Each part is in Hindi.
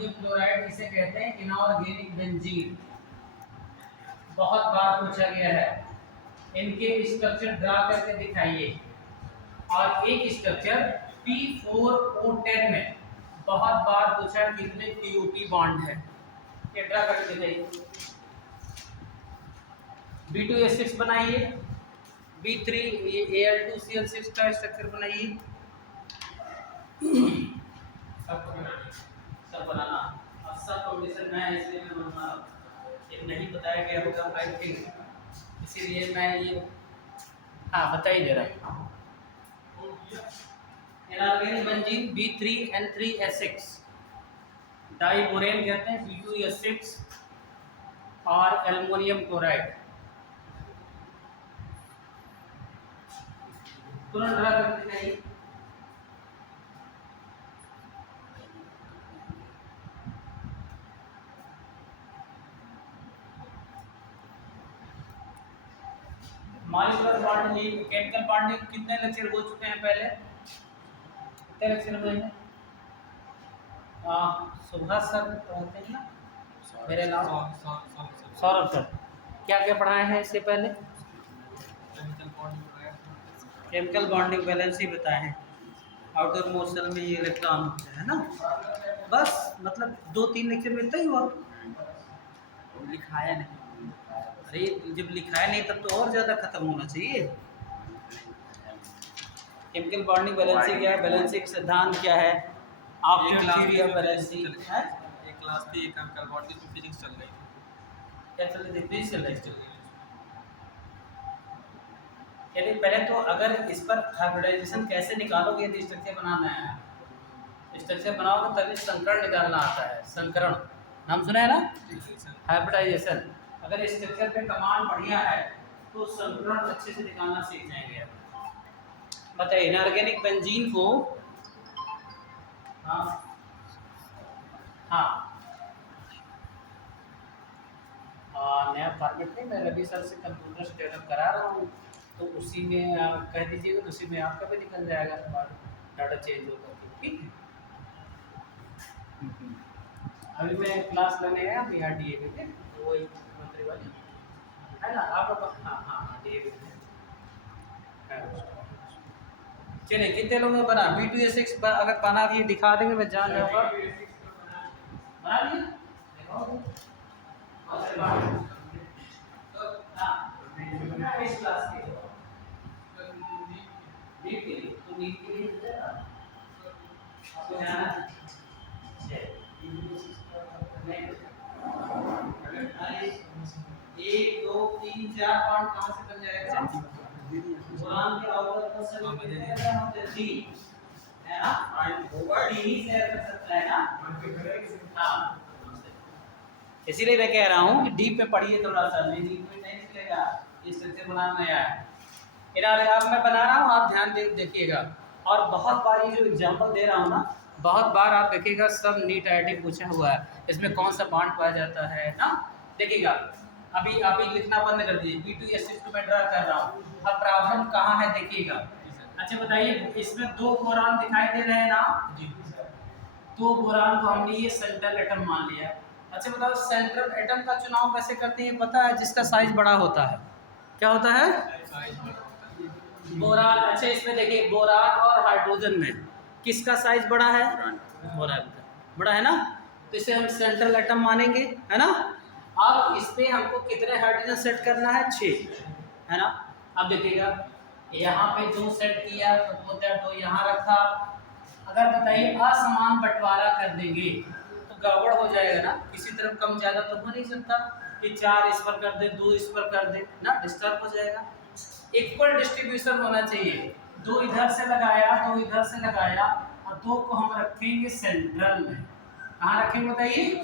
एल्युमिनियम क्लोराइड इसे कहते हैं इनऑर्गेनिक बेंजीन। बहुत बार पूछा गया है, इनके स्ट्रक्चर ड्रा करके दिखाइए। और एक स्ट्रक्चर P4O10 में बहुत बार पूछा कितने POP बॉन्ड है, ये ड्रा करके दिखाइए। B2S6 बनाइए, B3Al2Cl6 का स्ट्रक्चर बनाइए। सब बनाना, अब सब कंडीशन में इसलिए मैं बना रहा हूँ, ये नहीं बताया गया होगा आई थिंक, इसीलिए मैं ये बताइए जरा। इनऑर्गेनिक बेंजीन B3N3S6, डाइबोरेन कहते हैं B2S6 और एल्युमिनियम क्लोराइड। तुरंत ड्रा करके दिखाइए। मॉलिक्यूलर बॉन्डिंग, केमिकल बॉन्डिंग कितने लेक्चर हो चुके हैं पहले, कितने लेक्चर हुए हैं? सुभाष सर पढ़ाते हैं ना, मेरे अलावा सौरभ सर। क्या क्या पढ़ाए हैं इससे पहले? केमिकल बॉन्डिंग बैलेंस ही बताए हैं। आउटर मोशन में ये इलेक्ट्रॉन होते हैं ना, बस मतलब 2-3 लेक्चर में इतना ही हुआ, लिखाया नहीं। अरे जब लिखाया नहीं तब तो और ज़्यादा खत्म होना चाहिए। केमिकल बॉन्डिंग बैलेंसिंग क्या है, बैलेंसिंग सिद्धांत क्या है, आफ्टर थ्योरी ऑफ बैलेंसिंग है। एक क्लास थी, एक केमिकल बॉन्डिंग में फिजिक्स चल रही थी। क्या चल रही थी? फिजिक्स चल रही थी। चलिए पहले तो अगर इस पर हाइब्रिडाइजेशन कैसे निकालोगे, यदि स्ट्रक्चर बनाना है, स्ट्रक्चर बनाओगे तभी संकरण निकालना आता है। संकरण नाम सुना है ना, हाइब्रिडाइजेशन। अगर स्ट्रक्चर पे कमांड बढ़िया है तो संकरण अच्छे से निकालना सीख जाएंगे। बताइए इनऑर्गेनिक बेंजीन को, हाँ नया फॉर्मेट में मैं रवि सर से कंप्यूटर से डेवलप करा रहा हूँ, तो उसी में कह दीजिएगा, तो उसी में आपका भी निकल जाएगा, डाटा चेंज होगा। ठीक है, अभी मैं क्लास लेने आया बिहार DAV में, तो वही मंत्री वाली है ना आप। हाँ DAV में। चलिए कितने लोगों ने बना B2S6? अगर बना दिए दिखा देंगे, मैं जान जाऊँगा। बना दिए इस क्लास के नीट के लिए, तो नीट के लिए आपको जाना है। 1 2 3 4 5 कहाँ से बन जाएगा? बोरान के आउटर मोशन में कितने होते हैं? 3 है ना, ओवर डी ही शेयर कर सकता है ना। हाँ, इसीलिए मैं कह रहा हूँ कि डीप में पढ़िए थोड़ा सा, नहीं डीप में नहीं निकलेगा। ये स्ट्रक्चर बनाना नया है, इधर अब मैं बना रहा हूँ, आप ध्यान देखिएगा। और बहुत बार ये जो एग्जांपल दे रहा हूँ ना, बहुत बार आप देखिएगा सब नीट IIT पूछा हुआ है, इसमें कौन सा बॉन्ड पाया जाता है ना, देखिएगा। अभी आप लिखना बंद कर दीजिए, B2S6 को मैं ड्रा कर रहा हूँ। अब प्रॉब्लम कहाँ है देखिएगा। अच्छा बताइए, इसमें 2 बोरान दिखाई दे रहे हैं ना, 2 बोरान को हमने ये सेंट्रल एटम मान लिया। अच्छा बताओ, सेंट्रल एटम का चुनाव कैसे करते हैं पता है? जिसका साइज बड़ा होता है। क्या होता है? बोरान। अच्छा इसमें देखिए, बोरान और हाइड्रोजन में किसका साइज बड़ा है? बोरान का बड़ा है ना, तो इसे हम सेंट्रल एटम मानेंगे, है ना। अब इस पे हमको कितने हाइड्रोजन सेट करना है? 6, है ना। अब देखिएगा, यहाँ पे 2 सेट किया तो 2 यहाँ रखा। अगर बताइए असमान बंटवारा कर देंगे तो गड़बड़ हो जाएगा ना, किसी तरफ कम ज़्यादा तो हो नहीं सकता कि 4 इस पर कर दे, 2 इस पर कर दे ना, डिस्टर्ब हो जाएगा। इक्वल डिस्ट्रीब्यूशन होना चाहिए। 2 इधर से लगाया, 2 इधर से लगाया, और 2 को हम रखेंगे सेंट्रल में। कहाँ रखेंगे बताइए?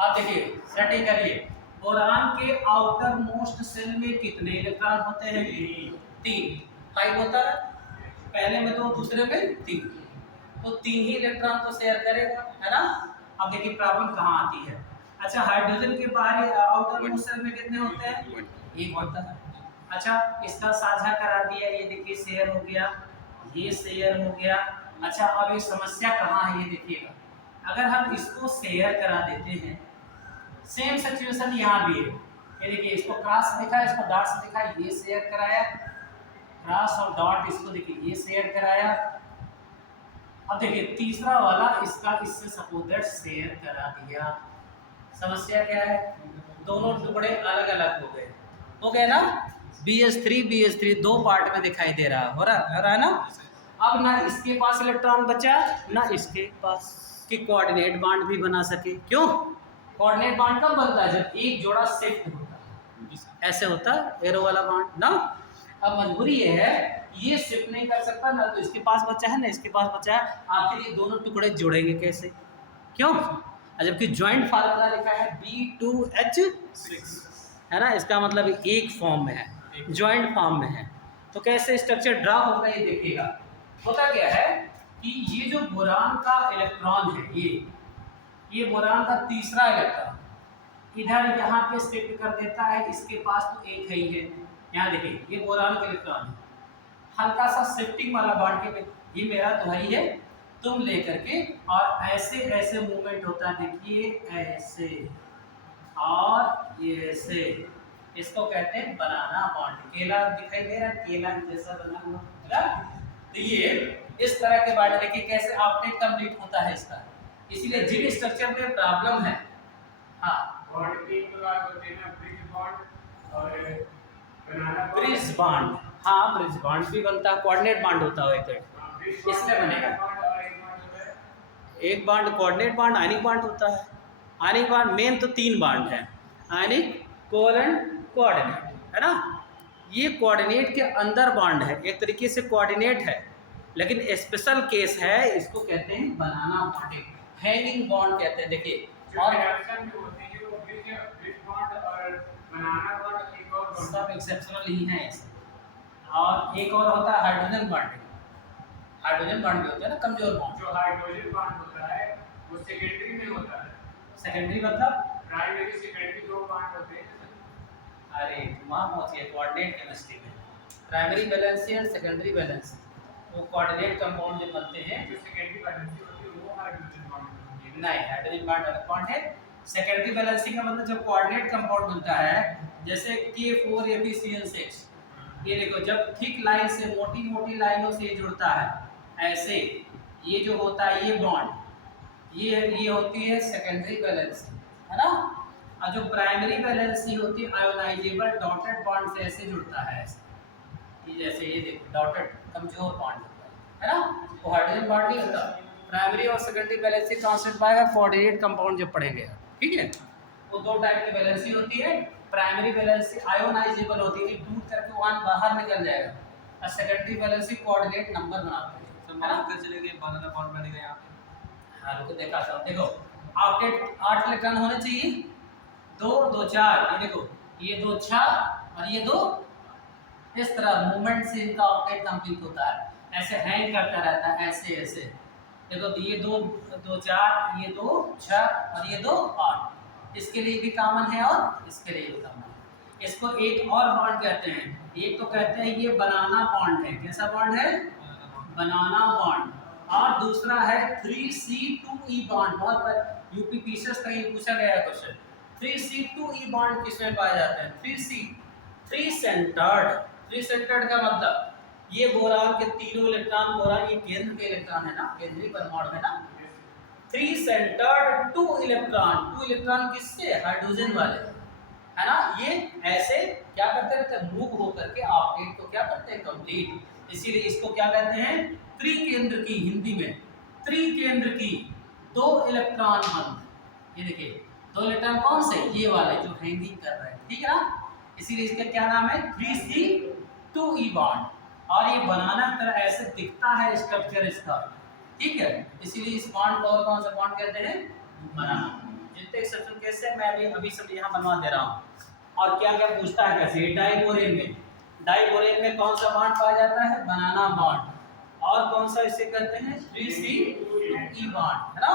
आप देखिए, सेटिंग करिए। बोरान के आउटर मोस्ट सेल में कितने इलेक्ट्रॉन होते हैं? 3। 5 होता है पहले में, तो दूसरे में 3, तो 3 ही इलेक्ट्रॉन को शेयर करेगा, है ना। अब देखिए प्रॉब्लम कहाँ आती है। अच्छा हाइड्रोजन के बाहर आउटर मोस्ट सेल में कितने होते हैं? 1 होता है। अच्छा इसका साझा करा दिया, ये देखिए शेयर हो गया, ये शेयर हो गया। अच्छा अब ये समस्या कहाँ है ये देखिएगा, अगर हम इसको शेयर करा देते हैं, सेम सिचुएशन यहाँ भी है। ये देखिए, इसको क्रॉस लिखा है, इसको डॉट से लिखा है, ये शेयर कराया, क्रॉस और डॉट इसको देखिए ये शेयर कराया। अब देखिए तीसरा वाला इसका इससे सपोज दैट शेयर करा दिया। समस्या क्या है? दोनों टुकड़े अलग अलग हो गए ना। BH3 दो पार्ट में दिखाई दे रहा हो रहा है ना। अब ना इसके पास इलेक्ट्रॉन बचा ना इसके पास, कि कोऑर्डिनेट बांड भी बना सके। क्यों? कोऑर्डिनेट बांड कब बनता है? जब एक जोड़ा शिफ्ट होता है, ऐसे होता है एरो वाला बांड ना। अब मजबूरी ये है, ये शिफ्ट नहीं कर सकता ना, तो इसके पास बचा है ना इसके पास बचा है, आखिर ये दोनों टुकड़े जुड़ेंगे कैसे? क्यों? जबकि ज्वाइंट फार्मूला लिखा है B2H6 है ना, इसका मतलब एक फॉर्म में है, ज्वाइंट फॉर्म में है। तो कैसे स्ट्रक्चर ड्रा होगा ये देखिएगा। होता क्या है कि ये जो बोरान का इलेक्ट्रॉन है, ये बोरान का तीसरा इलेक्ट्रॉन इधर यहाँ पे शिफ्ट कर देता है, इसके पास तो एक ही है। यहाँ देखिए ये बोरान का इलेक्ट्रॉन है, हल्का सा शिफ्टिंग वाला बांड के, ये मेरा तो ही है, तुम लेकर के, और ऐसे ऐसे मूवमेंट होता है। देखिए ऐसे और ये ऐसे, इसको कहते हैं बनाना बॉन्ड। केला दिखाई दे रहा है, केला जैसा बना हुआ। तो ये इस तरह के बांड देखिए कैसे ऑक्टेट कंप्लीट होता है इसका। इसीलिए जिन स्ट्रक्चर में प्रॉब्लम है, हाँ ब्रिज बॉन्ड, हाँ ब्रिज बॉन्ड भी बनता है, कोऑर्डिनेट बॉन्ड होता है एक, इसमें बनेगा एक bond coordinate bond, ionic bond होता है। आयनिक बॉन्ड मेन तो 3 बॉन्ड है, आयनिक, कोवेलेंट, कोऑर्डिनेट, है ना। ये कोऑर्डिनेट के अंदर बॉन्ड है, एक तरीके से कोऑर्डिनेट है, लेकिन स्पेशल केस है, इसको कहते हैं बनाना बॉन्ड, हैंगिंग बॉन्ड कहते हैं। देखिए और सब एक्सेप्शनल ही है ऐसे। और एक और होता है हाइड्रोजन बॉन्ड। हाइड्रोजन बॉन्ड भी होता है ना, कमजोर बॉन्ड। जो हाइड्रोजन बॉन्ड होता है वो सेकेंडरी में होता है। सेकेंडरी मतलब प्राइमरी सेकेंडरी दो बॉन्ड होते हैं। अरे वहाँ पहुँचिए कोऑर्डिनेट केमिस्ट्री में, प्राइमरी वैलेंसी और सेकेंडरी वैलेंसी, वो कोऑर्डिनेट कंपाउंड जो बनते हैं। जो सेकेंडरी वैलेंसी होती है वो हाइड्रोजन बॉन्ड होती है। नहीं, हाइड्रोजन बॉन्ड अलग बॉन्ड है। सेकेंडरी वैलेंसी का मतलब जब कोऑर्डिनेट कंपाउंड बनता है, जैसे K4Fe6, ये देखो जब थिक लाइन से, मोटी मोटी लाइनों से जुड़ता है ऐसे, ये जो होता है ये बॉन्ड, ये होती है सेकेंडरी वैलेंसी, है ना। और जो प्राइमरी वैलेंसी होती है आयोनाइजेबल डॉटेड बॉन्ड से ऐसे जुड़ता है ऐसे, ये जैसे ये देखो डॉटेड कमजोर बॉन्ड होता है ना, वो हाइड्रोजन बॉन्ड नहीं होता। प्राइमरी और सेकेंडरी वैलेंसी कॉन्सेप्ट पाएगा कोऑर्डिनेट कंपाउंड जब पढ़ेंगे, ठीक है। वो दो टाइप की वैलेंसी होती है। प्राइमरी वैलेंसी आयोनाइजेबल होती है, टूट करके वन बाहर निकल जाएगा, और सेकेंडरी वैलेंसी कोऑर्डिनेट नंबर बनाती है। तो मान कर चले गए बनाना बॉन्ड बनेगा यहाँ पे। हाँ रुको दिखाता हूँ, देखो ऑक्टेट 8 इलेक्ट्रॉन होने चाहिए, 2 2 4, ये देखो ये 2 6 और ये 2, इस तरह मूवमेंट से इनका ऑक्टेट कंप्लीट होता है, ऐसे हैंग करता रहता है ऐसे ऐसे। देखो ये 2 2 4, ये 2 6 और ये 2 8, इसके लिए भी कॉमन है और इसके लिए भी कॉमन है। इसको एक और बॉन्ड कहते हैं, एक तो कहते हैं ये बनाना बॉन्ड है। कैसा बॉन्ड है? बनाना बॉन्ड। और दूसरा है 3C2E बॉन्ड। बहुत यूपी पीसीएस का ये पूछा गया है क्वेश्चन, 3C2E बॉन्ड किसमें पाया जाता है? 3C, 3 सेंटर्ड का मतलब ये बोरान के तीनों इलेक्ट्रॉन, बोरान ये केंद्र के इलेक्ट्रॉन है ना, केंद्रीय परमाणु है ना, 3 सेंटर्ड 2 इलेक्ट्रॉन किससे? हाइड्रोजन वाले, है ना। ये ऐसे क्या करते रहते हैं? मूव होकर के ऑक्टेट को क्या करते हैं? कंप्लीट। इसीलिए इसको क्या कहते हैं? त्रिकेंद्र की, हिंदी में त्रिकेंद्र की 2 इलेक्ट्रॉन बंद। ये देखिए 2 इलेक्ट्रॉन कौन से? ये वाले जो हैंगिंग कर रहे हैं, ठीक है ना। इसीलिए इसका क्या नाम है? 3C2E bond. और ये बनाना तरह ऐसे दिखता है स्ट्रक्चर इसका, ठीक है। इसीलिए इस बॉन्ड को और कौन सा बॉन्ड कहते हैं? बनाना। जितने एक्सेप्शन केस है मैं अभी सब यहाँ बनवा दे रहा हूँ। और क्या क्या पूछता है कैसे? डाइबोरेन में कौन सा बॉन्ड पाया जाता है? बनाना बॉन्ड। और कौन सा इसे कहते हैं? 3C2E बॉन्ड, है ना।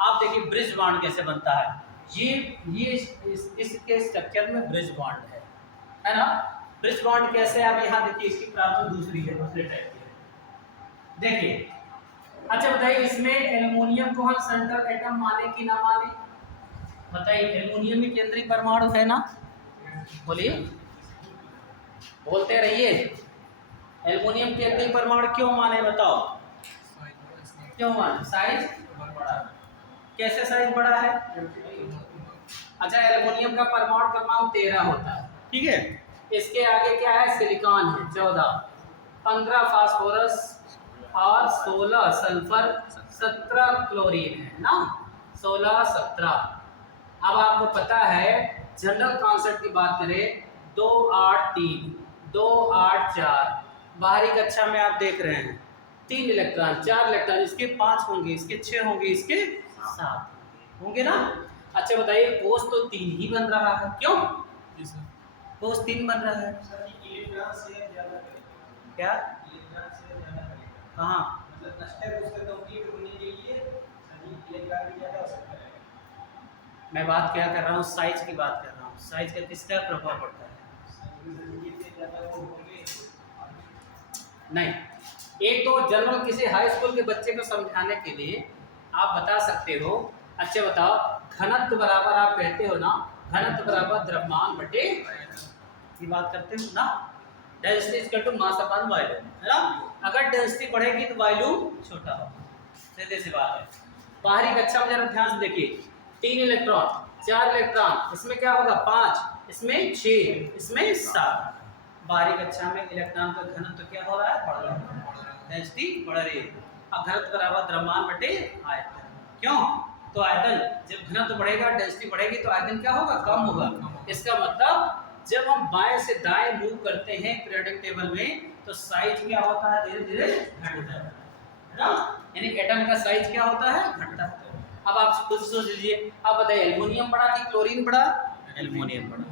आप देखिए ब्रिज बॉन्ड कैसे बनता है। ये इसके स्ट्रक्चर में ब्रिज बॉन्ड है ना। ब्रिज बॉन्ड कैसे? आप यहाँ देखिए, इसकी प्रॉब्लम दूसरी है, दूसरे टाइप की है। देखिए अच्छा बताइए, इसमें एल्युमिनियम को हम सेंट्रल एटम माने कि ना माने? बताइए, एल्युमिनियम में केंद्रीय परमाणु है ना? बोलिए, बोलते रहिए। एल्युमिनियम केंद्रीय परमाणु क्यों माने बताओ? क्यों माने? साइज बड़ा। कैसे साइज बड़ा है? अच्छा, एल्युमिनियम का परमाणु क्रमांक 13 होता है, ठीक है। इसके आगे क्या है? सिलिकॉन है 14, 15 फास्फोरस और 16 सल्फर, 17 क्लोरीन है ना, 16 17। अब आपको पता है जनरल कॉन्सेप्ट की बात करें, 2 8 3 2 8 4, बाहरी कक्षा में आप देख रहे हैं 3 इलेक्ट्रॉन 4 इलेक्ट्रॉन, इसके 5 होंगे, इसके 6 होंगे, इसके 7 होंगे ना। अच्छा बताइए, कोष तो 3 ही बन रहा है, क्यों कोष 3 बन रहा है? क्या? कहाँ? मैं बात क्या कर रहा हूँ? साइज की बात कर रहा हूँ। साइज का किसका प्रभाव पड़ता है? नहीं, एक तो जनरल किसी हाई स्कूल के बच्चे को समझाने के लिए आप बता सकते हो। अच्छा बताओ, घनत्व बराबर आप कहते हो ना, घनत्व बराबर द्रव्यमान बटे, ये बात करते हो ना, density equal to mass upon volume, है ना। अगर डेंसिटी बढ़ेगी तो वॉल्यूम छोटा होगा, सीधी सी बात है। बाहरी कक्षा में जरा ध्यान से देखिए, 3 इलेक्ट्रॉन 4 इलेक्ट्रॉन, इसमें क्या होगा 5, इसमें 6, इसमें 7। बाहरी कक्षा में इलेक्ट्रॉन का घनत्व क्या हो रहा है? बढ़ रहा है, डेंसिटी बढ़ रही है। अब घनत्व बराबर द्रव्यमान बटे आयतन, क्यों? तो आयतन जब घनत्व बढ़ेगा, डेंसिटी बढ़ेगी तो आयतन क्या होगा? कम होगा। इसका मतलब जब हम बाएं से दाएं मूव करते हैं पीरियोडिक टेबल में, तो साइज क्या होता है? धीरे धीरे घटता है ना, यानी एटम का साइज क्या होता है? घटता है। अब आप खुद सोच लीजिए, अब बताइए एल्युमिनियम बड़ा कि क्लोरीन बड़ा? एल्युमिनियम बड़ा।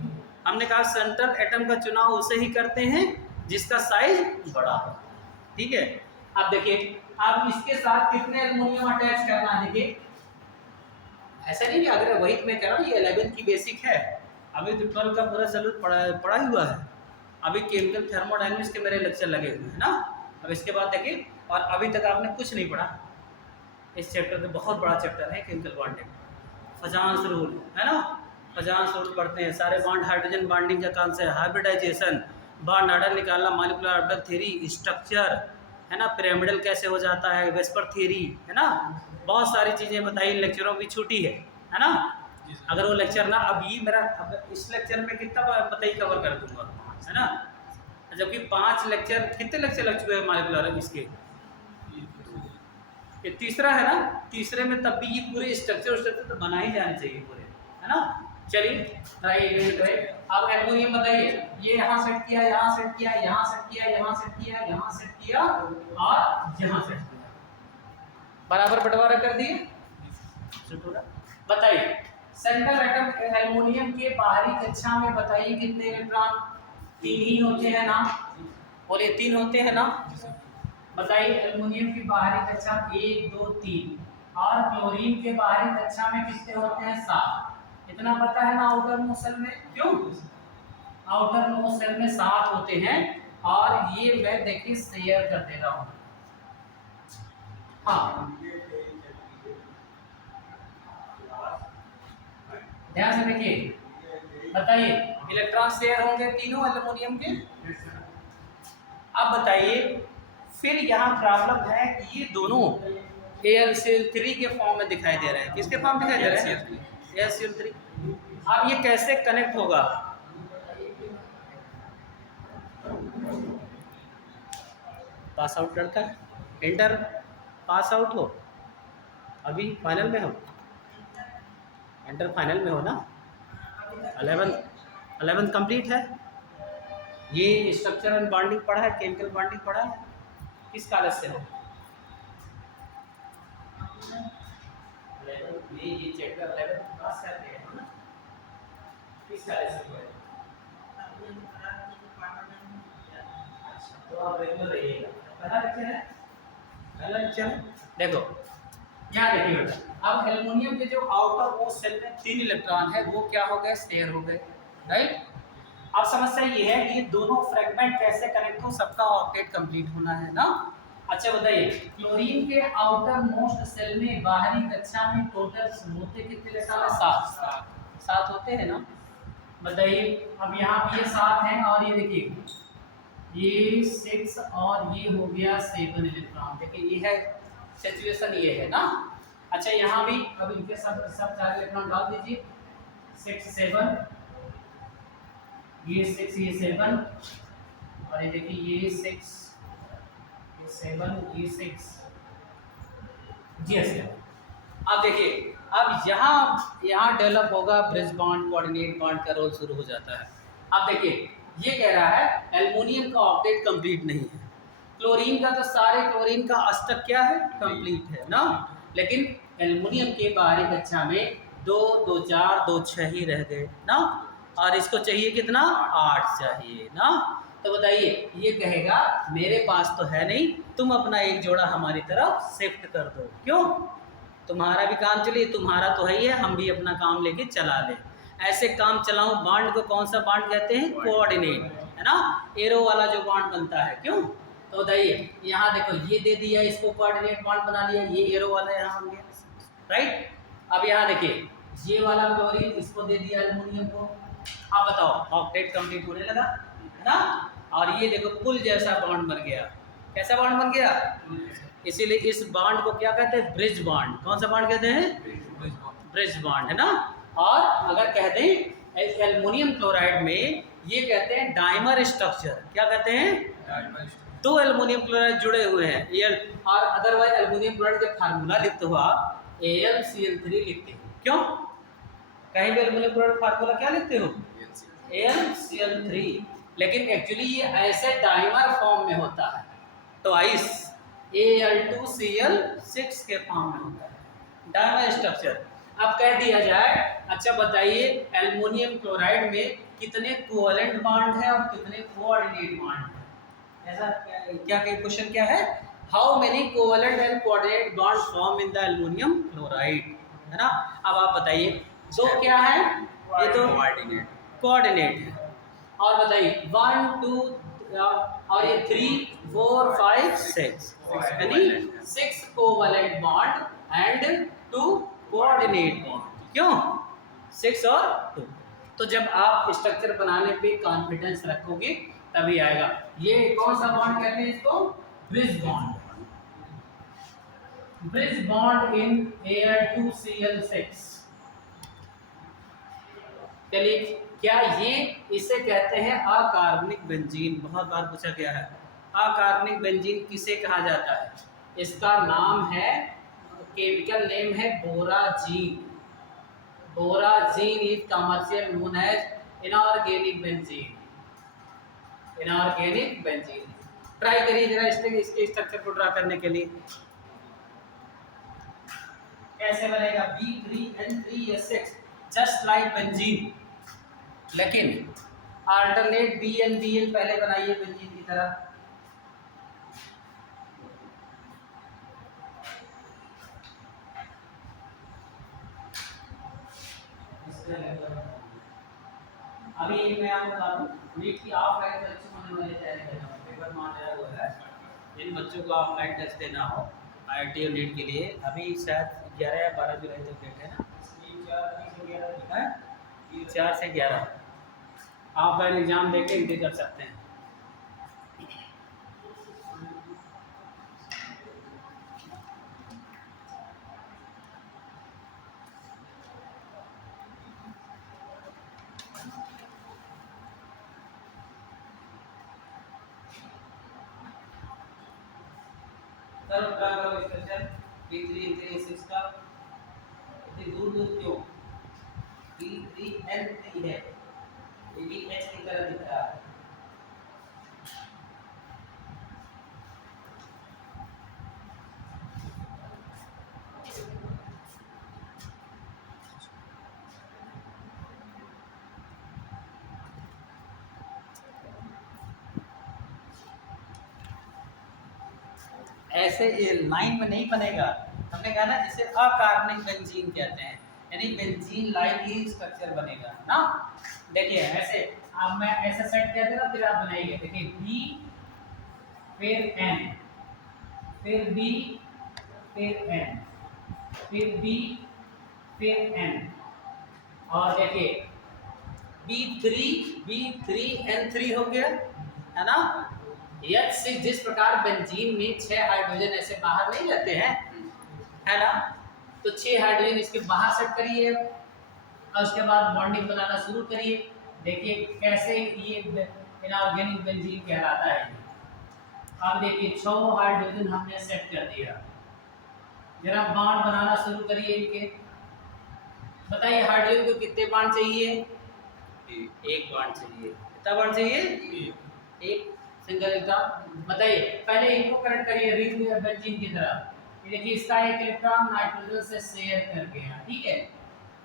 हमने कहा सेंट्रल एटम का चुनाव उसे ही करते हैं जिसका साइज बड़ा हो, ठीक है। अब देखिए, अब इसके साथ कितने एल्युमिनियम अटैच करना है? देखिए, ऐसा नहीं कि अगर वही मैं कह रहा हूँ, ये 11th की बेसिक है, अभी तो 12 का पूरा सिलेबस पढ़ा हुआ है। अभी केमिकल थर्मोडायनेमिक्स के मेरे लेक्चर लगे हुए हैं ना। अब इसके बाद देखिए, और अभी तक आपने कुछ नहीं पढ़ा इस चैप्टर में, बहुत बड़ा चैप्टर है केमिकल बॉन्डिंग, फजांस रूल, है ना। फजांस रूल पढ़ते हैं, सारे बॉन्ड, हाइड्रोजन बॉन्डिंग का कॉन्सेप्ट, हाइब्रिडाइजेशन, बॉन्ड ऑर्डर निकालना, मॉलिक्यूलर ऑर्डर थ्योरी, स्ट्रक्चर, है ना, पिरामिडल कैसे हो जाता है, वेस्पर थ्योरी, है ना। बहुत सारी चीज़ें बताइए, लेक्चरों की छुट्टी है ना। अगर वो लेक्चर ना, अब ये मेरा, अब इस लेक्चर में कितना बताइए कवर कर दूंगा, है ना। जबकि 5 लेक्चर, कितने लेक्चर लग चुके हैं मॉलिक्यूलर इसके? ये तीसरा है ना, तीसरे में तब भी ये पूरे स्ट्रक्चर तो बना ही जाने चाहिए पूरे, है ना। चलिए ट्राई। अब एल्युमिनियम बताइए, ये यहाँ सेट किया, यहाँ सेट किया, यहाँ सेट किया, यहाँ सेट किया, यहाँ सेट किया और यहाँ सेट किया, बराबर बंटवारा कर दिए। बताइए सेंट्रल एटम एल्युमिनियम के बाहरी कक्षा में बताइए कितने इलेक्ट्रॉन? 3 ही होते हैं ना, और ये 3 होते हैं ना। बताइए एल्युमिनियम की बाहरी कक्षा 1 2 3, और क्लोरीन के बाहरी कक्षा में कितने होते हैं? 7। इतना पता है ना आउटर मोस्ट सेल में, क्यों? आउटर मोस्ट सेल में 7 होते हैं, और ये मैं देखिए शेयर कर दे रहा हूँ। हाँ ध्यान से देखिए, बताइए इलेक्ट्रॉन शेयर होंगे तीनों एल्युमिनियम के। अब बताइए, फिर यहाँ प्रॉब्लम है कि ये दोनों AlCl3 के फॉर्म में दिखाई दे रहे हैं। किसके फॉर्म दिखाई दे रहे हैं? AlCl3। अब ये कैसे कनेक्ट होगा? पास आउट लड़का है, इंटर पास आउट हो, अभी फाइनल में हो, इंटर फाइनल में हो ना, 11th कंप्लीट है। ये स्ट्रक्चर एंड बॉन्डिंग पढ़ा है, केमिकल बॉन्डिंग पढ़ा है, किस कॉलेज से हो? ये चैप्टर 11th पास करते हैं ना, किस कॉलेज से हो? तो आप रेगुलर रहिएगा। पहला लेक्चर है, पहला लेक्चर है। देखो यहाँ देखिए बेटा, अब एल्युमिनियम के जो आउटर मोस्ट सेल में 3 इलेक्ट्रॉन है, वो क्या हो गए? शेयर हो गए, राइट। अब समस्या ये है कि ये दोनों फ्रेगमेंट कैसे कनेक्ट हो, सबका ऑक्टेट कंप्लीट होना है ना। अच्छा बताइए, क्लोरीन के आउटर मोस्ट सेल में, बाहरी कक्षा में टोटल होते कितने इलेक्ट्रॉन है? 7। 7 होते हैं ना? बताइए। अब यहाँ पे ये 7 हैं और ये देखिए ये 6 और ये हो गया 7 इलेक्ट्रॉन। देखिए ये है सिचुएशन, ये है ना। अच्छा यहाँ भी अब इनके सब 4 इलेक्ट्रॉन डाल दीजिए। 6 7, ये 6 ये 7 और ये देखिए ये 6 ये 7 ये 6 जी। अब देखिए अब यहाँ डेवलप होगा ब्रिज बॉन्ड, कोऑर्डिनेट बॉन्ड का रोल शुरू हो जाता है। अब देखिए ये कह रहा है एल्युमिनियम का ऑक्टेट कंप्लीट नहीं है, क्लोरीन का तो सारे क्लोरीन का अष्टक क्या है? कंप्लीट है ना। लेकिन एल्युमिनियम के बाहरी कक्षा में 2 2 4 2 6 ही रह गए ना, और इसको चाहिए कितना? 8 चाहिए ना। तो बताइए ये कहेगा मेरे पास तो है नहीं, तुम अपना एक जोड़ा हमारी तरफ शिफ्ट कर दो। क्यों? तुम्हारा भी काम चलिए, तुम्हारा तो है ही है, हम भी अपना काम लेके चला लें। ऐसे काम चलाऊं बांड को कौन सा बांड कहते हैं? कोऑर्डिनेट, है ना। एरो वाला जो बांड बनता है। क्यों? तो बताइए यहाँ देखो ये दे दिया, इसको कोऑर्डिनेट बांड बना लिया, ये एरो वाला यहाँ बन गया, राइट। अब यहाँ देखिए ये वाला क्लोरीन इसको दे दिया एल्युमिनियम को। अब बताओ ऑक्टेट कंप्लीट होने लगा, है ना। और ये देखो पुल जैसा बॉन्ड बन गया। कैसा बॉन्ड बन गया? इसीलिए इस बॉन्ड को क्या कहते हैं? Bridge bond. कौन सा बॉन्ड कहते हैं? ब्रिज बॉन्ड, है ना। और अगर कह दें एल्युमिनियम क्लोराइड में ये कहते हैं डाइमर स्ट्रक्चर। क्या कहते हैं? 2 एल्युमिनियम क्लोराइड जुड़े हुए हैं Al, और अदरवाइज एल्युमिनियम क्लोराइड का फार्मूला लिखते हो आप AlCl3 लिखते हो। क्यों? कहीं भी एल्युमिनियम क्लोराइड फार्मूला क्या लिखते हो? AlCl3। लेकिन एक्चुअली ये ऐसे डाइमर फॉर्म में होता है, ट्वाइस Al2Cl6 के फॉर्म में होता है, डाइमर स्ट्रक्चर। अब कह दिया जाए, अच्छा बताइए एल्युमिनियम क्लोराइड में कितने कोवैलेंट बॉन्ड है और कितने कोऑर्डिनेट बॉन्ड है? ऐसा क्या क्वेश्चन क्या है? How many covalent and coordinate bond form in the aluminium chloride, है ना। अब आप बताइए दो क्या है? ये तो कोऑर्डिनेट है। और बताइए 1 2 और ये 3 4 5 6 यानी 6 covalent bond and 2 coordinate bond. क्यों? 6 और 2। तो जब आप स्ट्रक्चर बनाने पे कॉन्फिडेंस रखोगे तभी आएगा। ये कौन सा बॉन्ड कहते हैं इसको? Bridge bond. Bridge bond in Al2Cl6। चलिए क्या ये इसे कहते हैं अकार्बनिक बेंजीन? बहुत बार पूछा गया है अकार्बनिक बेंजीन किसे कहा जाता है? इसका नाम है, केमिकल नेम है borazine. Borazine is commercial known as inorganic benzene. Inorganic benzene. Try करिए जरा इसके स्ट्रक्चर को ड्रा करने के लिए। कैसे बनेगा? B3N3S6 जस्ट लाइक बेंजीन, लेकिन अल्टरनेट BN पहले बनाइए बेंजीन की तरह। अभी मैं आपको बता दूं नीट की ऑफलाइन परीक्षा होने वाली तैयारी कर रहा हूं, पेपर मान आया हुआ है। जिन बच्चों को ऑफलाइन टेस्ट देना हो IIT और नीट के लिए, अभी शायद 11 या 12 जुलाई तक डेट है ना, 4 से 11 ऑफलाइन एग्जाम देके एंट्री कर सकते हैं। सर क्या करो स्ट्रक्चर B3N3S6 का इतनी दूर क्यों? B3N3 है, ये भी H की तरह दिख रहा है। ऐसे ये लाइन में नहीं बनेगा। हमने कहा ना इसे अकार्बनिक बेंजीन कहते हैं, यानी बेंजीन लाइक ही स्ट्रक्चर बनेगा ना। देखिए ऐसे, अब मैं ऐसा सेट कहते ना, फिर आप बनाइए। देखिए B फिर N फिर B, फिर N, फिर B, फिर N, और देखिए B3N3 हो गया, है ना। H6 जिस प्रकार बेंजीन में 6 हाइड्रोजन ऐसे बाहर नहीं रहते हैं, है ना, तो 6 हाइड्रोजन इसके बाहर सेट करिए और उसके बाद बॉन्डिंग बनाना शुरू करिए। देखिए कैसे ये इनऑर्गेनिक बेंजीन कहलाता है। अब देखिए 6 हाइड्रोजन हमने सेट कर दिया, जरा बॉन्ड बनाना शुरू करिए इनके। बताइए हाइड्रोजन को कितने बॉन्ड चाहिए? एक बॉन्ड चाहिए। कितना बॉन्ड चाहिए? एक सिंगल इलेक्ट्रॉन। बताइए पहले इनको कनेक्ट करिए रिंग बेंजीन की तरह। ये देखिए इसका एक इलेक्ट्रॉन नाइट्रोजन से शेयर कर गया, ठीक है।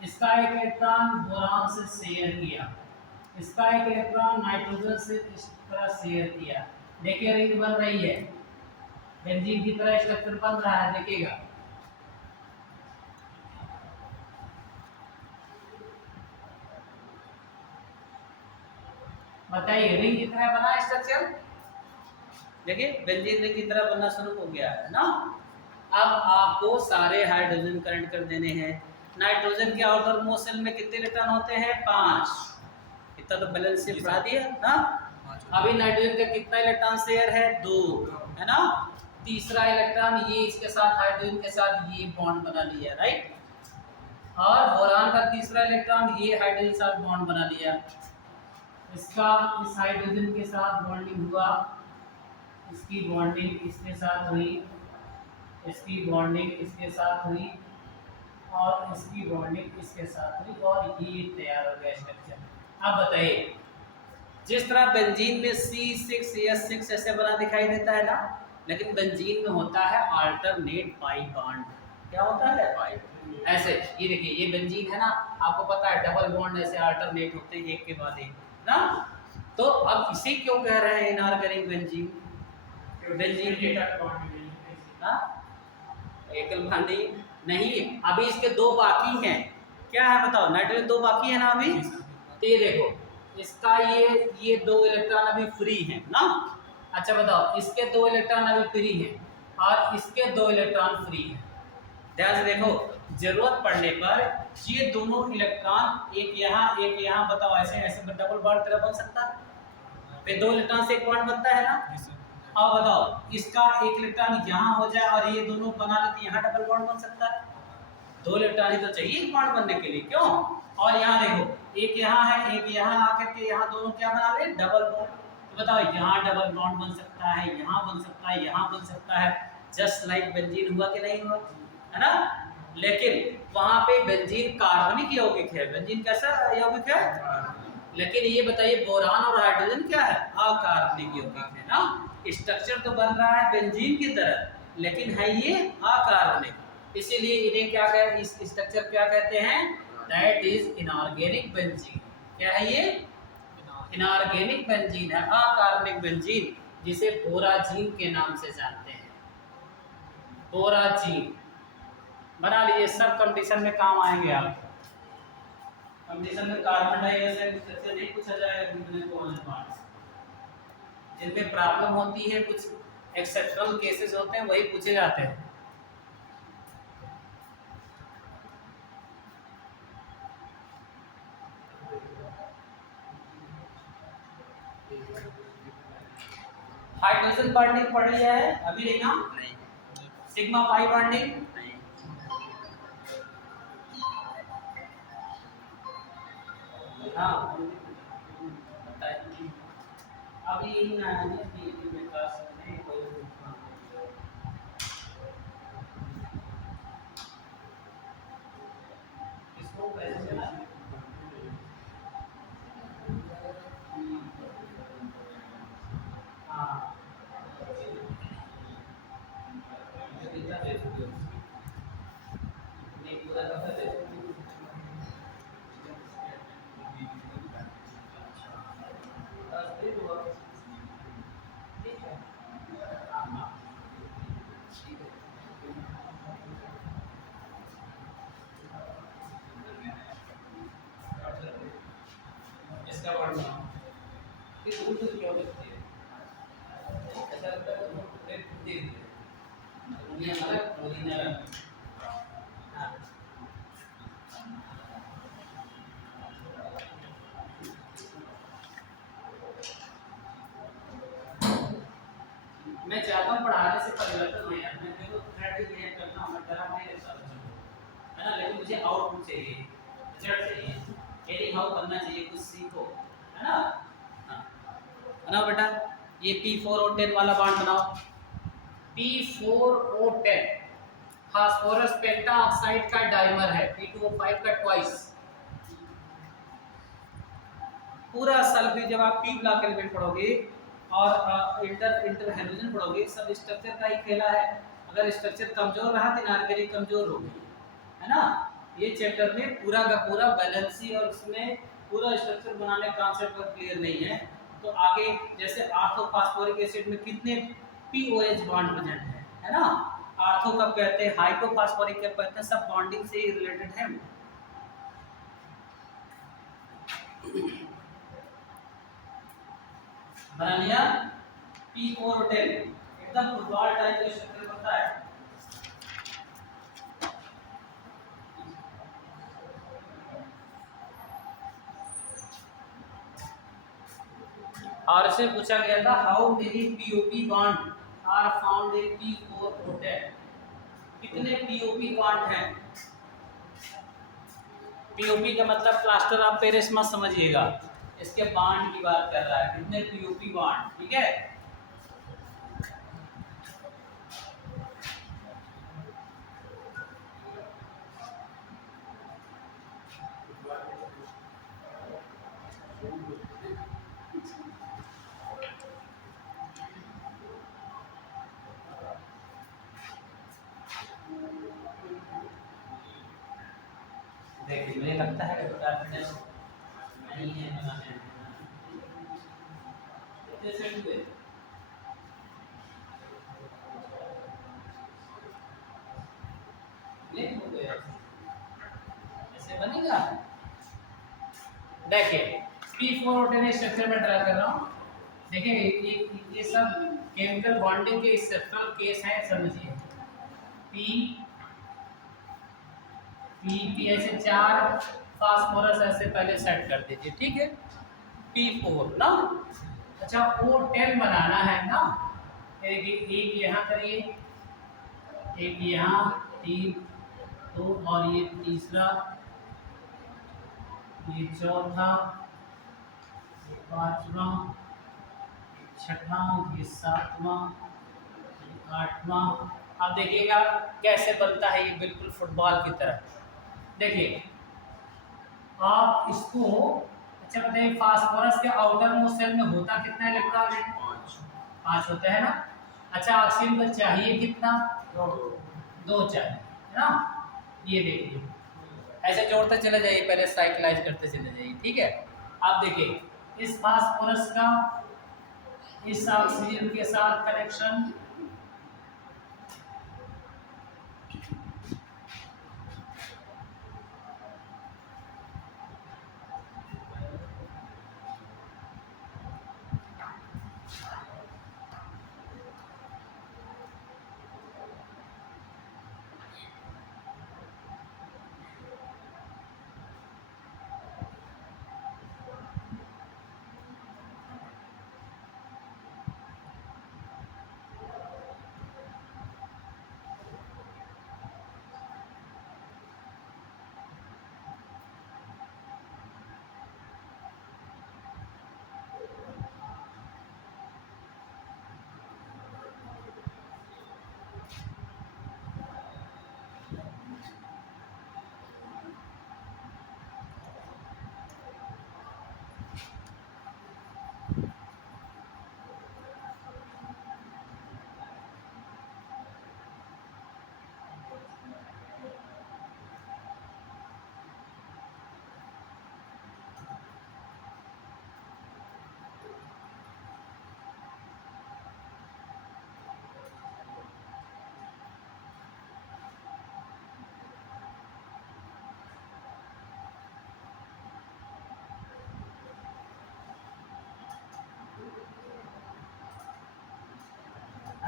इसका एक इलेक्ट्रॉन बोरान से शेयर किया, इसका एक इलेक्ट्रॉन नाइट्रोजन से इस तरह शेयर किया। देखिए रिंग बन रही है, बेंजीन की तरह स्ट्रक्चर बन रहा है, देखिएगा। बताइए रिंग की तरह बना स्ट्रक्चर, देखिए बेंजीन रिंग की तरह बनना शुरू हो गया है ना। अब आपको सारे हाइड्रोजन कनेक्ट कर देने हैं। नाइट्रोजन के आउटर मोस्ट शेल में कितने इलेक्ट्रॉन होते हैं? 5। इतना तो बैलेंस से बढ़ा दिया ना। अभी नाइट्रोजन का कितना इलेक्ट्रॉन शेयर है? 2, है ना। तीसरा इलेक्ट्रॉन ये इसके साथ हाइड्रोजन के साथ ये बॉन्ड बना लिया, राइट। और बोरान का तीसरा इलेक्ट्रॉन ये हाइड्रोजन के साथ बॉन्ड बना लिया, इसका इस हाइड्रोजन के साथ बॉन्डिंग हुआ, इसकी बॉन्डिंग इसके साथ हुई, इसकी बॉन्डिंग इसके साथ हुई, और इसकी बॉन्डिंग इसके साथ हुई, और ये तैयार हो गया स्ट्रक्चर। अब बताइए जिस तरह बेंजीन में C6H6 ऐसे बना दिखाई देता है ना, लेकिन बेंजीन में होता है अल्टरनेट पाई बॉन्ड। क्या होता है? पाई। ऐसे ये देखिए ये बेंजीन है ना, आपको पता है डबल बॉन्ड ऐसे अल्टरनेट होते हैं एक के बाद एक ना। तो अब इसे क्यों कह रहे हैं इनऑर्गेनिक बेंजीन? बेंजीन के एकल बॉन्डिंग नहीं, अभी इसके 2 बाकी हैं। क्या है बताओ? नाइट्रोजन 2 बाकी है ना अभी। तो ये देखो इसका ये 2 इलेक्ट्रॉन अभी फ्री हैं ना। अच्छा बताओ इसके 2 इलेक्ट्रॉन अभी फ्री हैं और इसके 2 इलेक्ट्रॉन फ्री हैं। ध्यान से देखो, जरूरत पड़ने पर ये दोनों इलेक्ट्रॉन एक यहाँ बताओ ऐसे ऐसे डबल बॉन्ड तरह बन सकता है। फिर 2 इलेक्ट्रॉन से एक बॉन्ड बनता है ना। अब बताओ इसका एक इलेक्ट्रॉन यहाँ हो जाए और ये दोनों बना ले तो यहाँ डबल बॉन्ड बन सकता है। 2 इलेक्ट्रॉन ही तो चाहिए एक बॉन्ड बनने के लिए, क्यों? और यहाँ देखो एक यहाँ है एक यहाँ आकर के यहाँ दोनों क्या बना रहे? Double bond. तो बताओ यहाँ डबल बॉन्ड बन सकता है, यहाँ बन सकता है, यहाँ बन सकता है, जस्ट लाइक बेंजीन। हुआ कि नहीं हुआ? है ना। लेकिन वहाँ पे बेंजीन कार्बनिक यौगिक है। बेंजीन कैसा यौगिक है? लेकिन ये बताइए बोरान और हाइड्रोजन क्या है? अकार्बनिक यौगिक है ना। स्ट्रक्चर तो बन रहा है बेंजीन की तरह, लेकिन है ये अकार्बनिक। इसीलिए इन्हें क्या कहते, इस स्ट्रक्चर क्या कहते हैं? That is inorganic benzene. क्या है ये? इनऑर्गेनिक बेंजीन है, अकार्बनिक बेंजीन, जिसे बोराजीन के नाम से जानते हैं। बोराजीन बना लीजिए, सब कंडीशन में काम आएंगे आप। कंडीशन में कार्बन डाइऑक्साइड से नहीं पूछा जाएगा। जिनमें प्रॉब्लम होती है, कुछ एक्सेप्शनल केसेस होते हैं, वही पूछे जाते हैं। हाइड्रोजन बॉन्डिंग पढ़ लिया है अभी? नहीं ना। सिग्मा पाई बॉन्डिंग हाँ अभी में क्लास में इसको कैसे चलाना? हाँ इसका वर्णन क्यों लिखती है? ऐसा लगता है सोडियम अलग, क्लोरीन अलग। हाँ। मैं चाहता हूँ पढ़ाने से परिवर्तन हो यार, मैं देखो थ्रेड क्रिएट करता हूँ, मैं डरा नहीं रहता हूँ, है ना, लेकिन मुझे आउटपुट चाहिए, रिजल्ट चाहिए, एनी हाउ करना चाहिए, कुछ सीखो, है ना। हाँ बनाओ बेटा, ये P4O10 वाला बॉन्ड बनाओ। P4O10 फास्फोरस पेंटाऑक्साइड का डाइमर है, P2O5 का ट्वाइस। पूरा सल्फेट जब आप पी ब्लॉक एलिमेंट पढ़ोगे और इंटर हाइड्रोजन पढ़ोगे, सब स्ट्रक्चर का ही खेला है। अगर स्ट्रक्चर कमजोर रहा तो इनऑर्गेनिक कमजोर होगी, है ना। ये चैप्टर में पूरा का पूरा बैलेंसी और उसमें पूरा स्ट्रक्चर बनाने का कॉन्सेप्ट पर क्लियर नहीं है। तो आगे जैसे आर्थोफॉस्फोरिक एसिड में कितने POH बॉन्ड प्रेजेंट है ना। आर्थो कब कहते हैं, हाइड्रोफॉस्फोरिक कब कहते हैं, सब बॉन्डिंग से ही रिलेटेड है। बना लिया P4O10, एकदम फुटबॉल टाइप का स्ट्रक्चर बनता है। और इससे पूछा गया था how many POP bond are found in P4O10, कितने POP बॉन्ड हैं। POP का मतलब प्लास्टर ऑफ पेरिस मत समझिएगा, इसके बॉन्ड की बात कर रहा है, कितने POP बॉन्ड, ठीक है। देखिए मुझे लगता है कि कॉन्फिडेंस नहीं है बनाने में, कितने सेट हुए, नहीं हो गया, ऐसे बनेगा। देखिए P4O10 स्ट्रक्चर में ड्रा कर रहा हूँ। देखिए ये सब केमिकल बॉन्डिंग के स्ट्रक्चरल केस हैं, समझिए। P ऐसे 4 फास्फोरस ऐसे पहले सेट कर दीजिए, ठीक है। P4 ना, अच्छा O10 बनाना है ना, एक यहाँ करिए, एक यहाँ, 3 2 और ये तीसरा, ये चौथा, ये पांचवा, छठा, ये सातवां, ये आठवां। अब देखिएगा कैसे बनता है ये, बिल्कुल फुटबॉल की तरह। देखिए आप इसको, अच्छा बताइए फास्फोरस के आउटर मोस्ट सेल में होता कितना इलेक्ट्रॉन है, 5 होता है ना। अच्छा ऑक्सीजन को चाहिए कितना, 2 चाहिए, है ना। ये देखिए ऐसे जोड़ते चले जाइए, पहले साइक्लाइज करते चले जाइए, ठीक है। आप देखिए इस फास्फोरस का इस ऑक्सीजन के साथ कनेक्शन,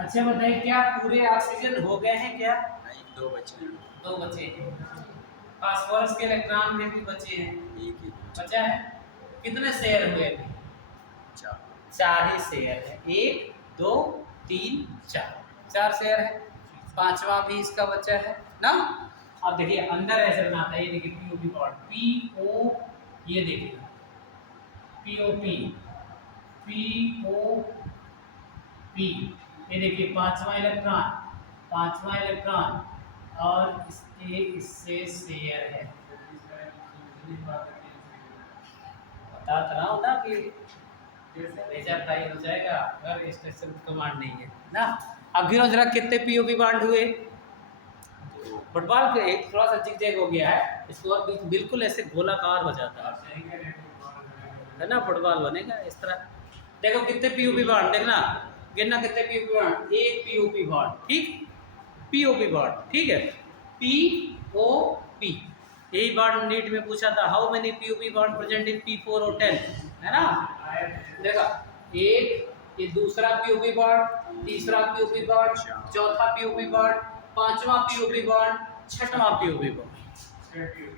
अच्छा बताइए, क्या पूरे ऑक्सीजन हो गए हैं क्या? नहीं, 2 बचे हैं। 2 बचे हैं। फास्फोरस के इलेक्ट्रॉन में भी बचे हैं, एक ही बचा है। कितने शेयर हुए अभी? 4। 4 ही शेयर है। 1 2 3 4 शेयर है। 5वां भी इसका बचा है ना। अब देखिए अंदर ऐसे बनाता है, ये देखिए पीओपी बॉन्ड, पीओ, ये देखिए पीओपी, पीओपी, ये देखिए 5वां इलेक्ट्रॉन और इससे शेयर है। बता रहा हूँ ना कि रेजाप्टाई हो जाएगा अगर स्ट्रक्चर कमांड नहीं है ना। अब गिनो जरा कितने पीओपी बॉन्ड हुए। फुटबॉल के एक थोड़ा सा जिग हो गया है, इसको और बिल्कुल ऐसे गोलाकार हो जाता है ना, फुटबॉल बनेगा इस तरह। देखो कितने पीओपी बॉन्ड, देखना गिनना कितने पीओपी बॉन्ड। एक पीओपी बॉन्ड, ठीक, पीओपी बॉन्ड, ठीक है, पीओपी। यही बॉन्ड नीट में पूछा था, how many POP bond present in P4 और 10, है ना। देखा एक, ये दूसरा पीओपी बॉन्ड, तीसरा पीओपी बॉन्ड, चौथा पीओपी बॉन्ड, 5वां पीओपी बॉन्ड, 6वां पीओपी बॉन्ड।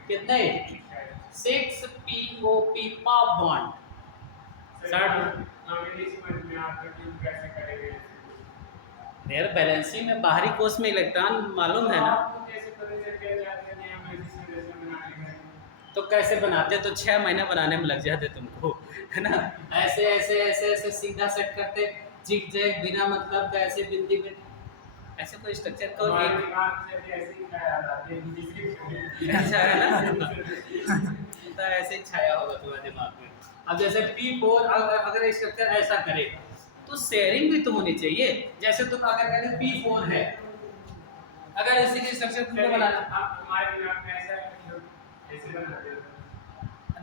कितने? 6 पीओपी पॉप बॉन्ड। यार बैलेंसिंग में बाहरी कोष में इलेक्ट्रॉन मालूम है ना, तो कैसे बनाते? तो 6 महीना बनाने में लग जाते तुमको, है ना। ऐसे ऐसे ऐसे ऐसे सीधा सेट करते, जिग जैग बिना मतलब का, ऐसे बिंदी में ऐसे कोई स्ट्रक्चर को ऐसा है ना तो ऐसे ही छाया होगा तुम्हारे दिमाग में। अब जैसे P4 अगर स्ट्रक्चर ऐसा करे तो शेयरिंग भी तो होनी चाहिए। जैसे तुम अगर कहते P4 है, अगर इसी की स्ट्रक्चर तुमको बनाना,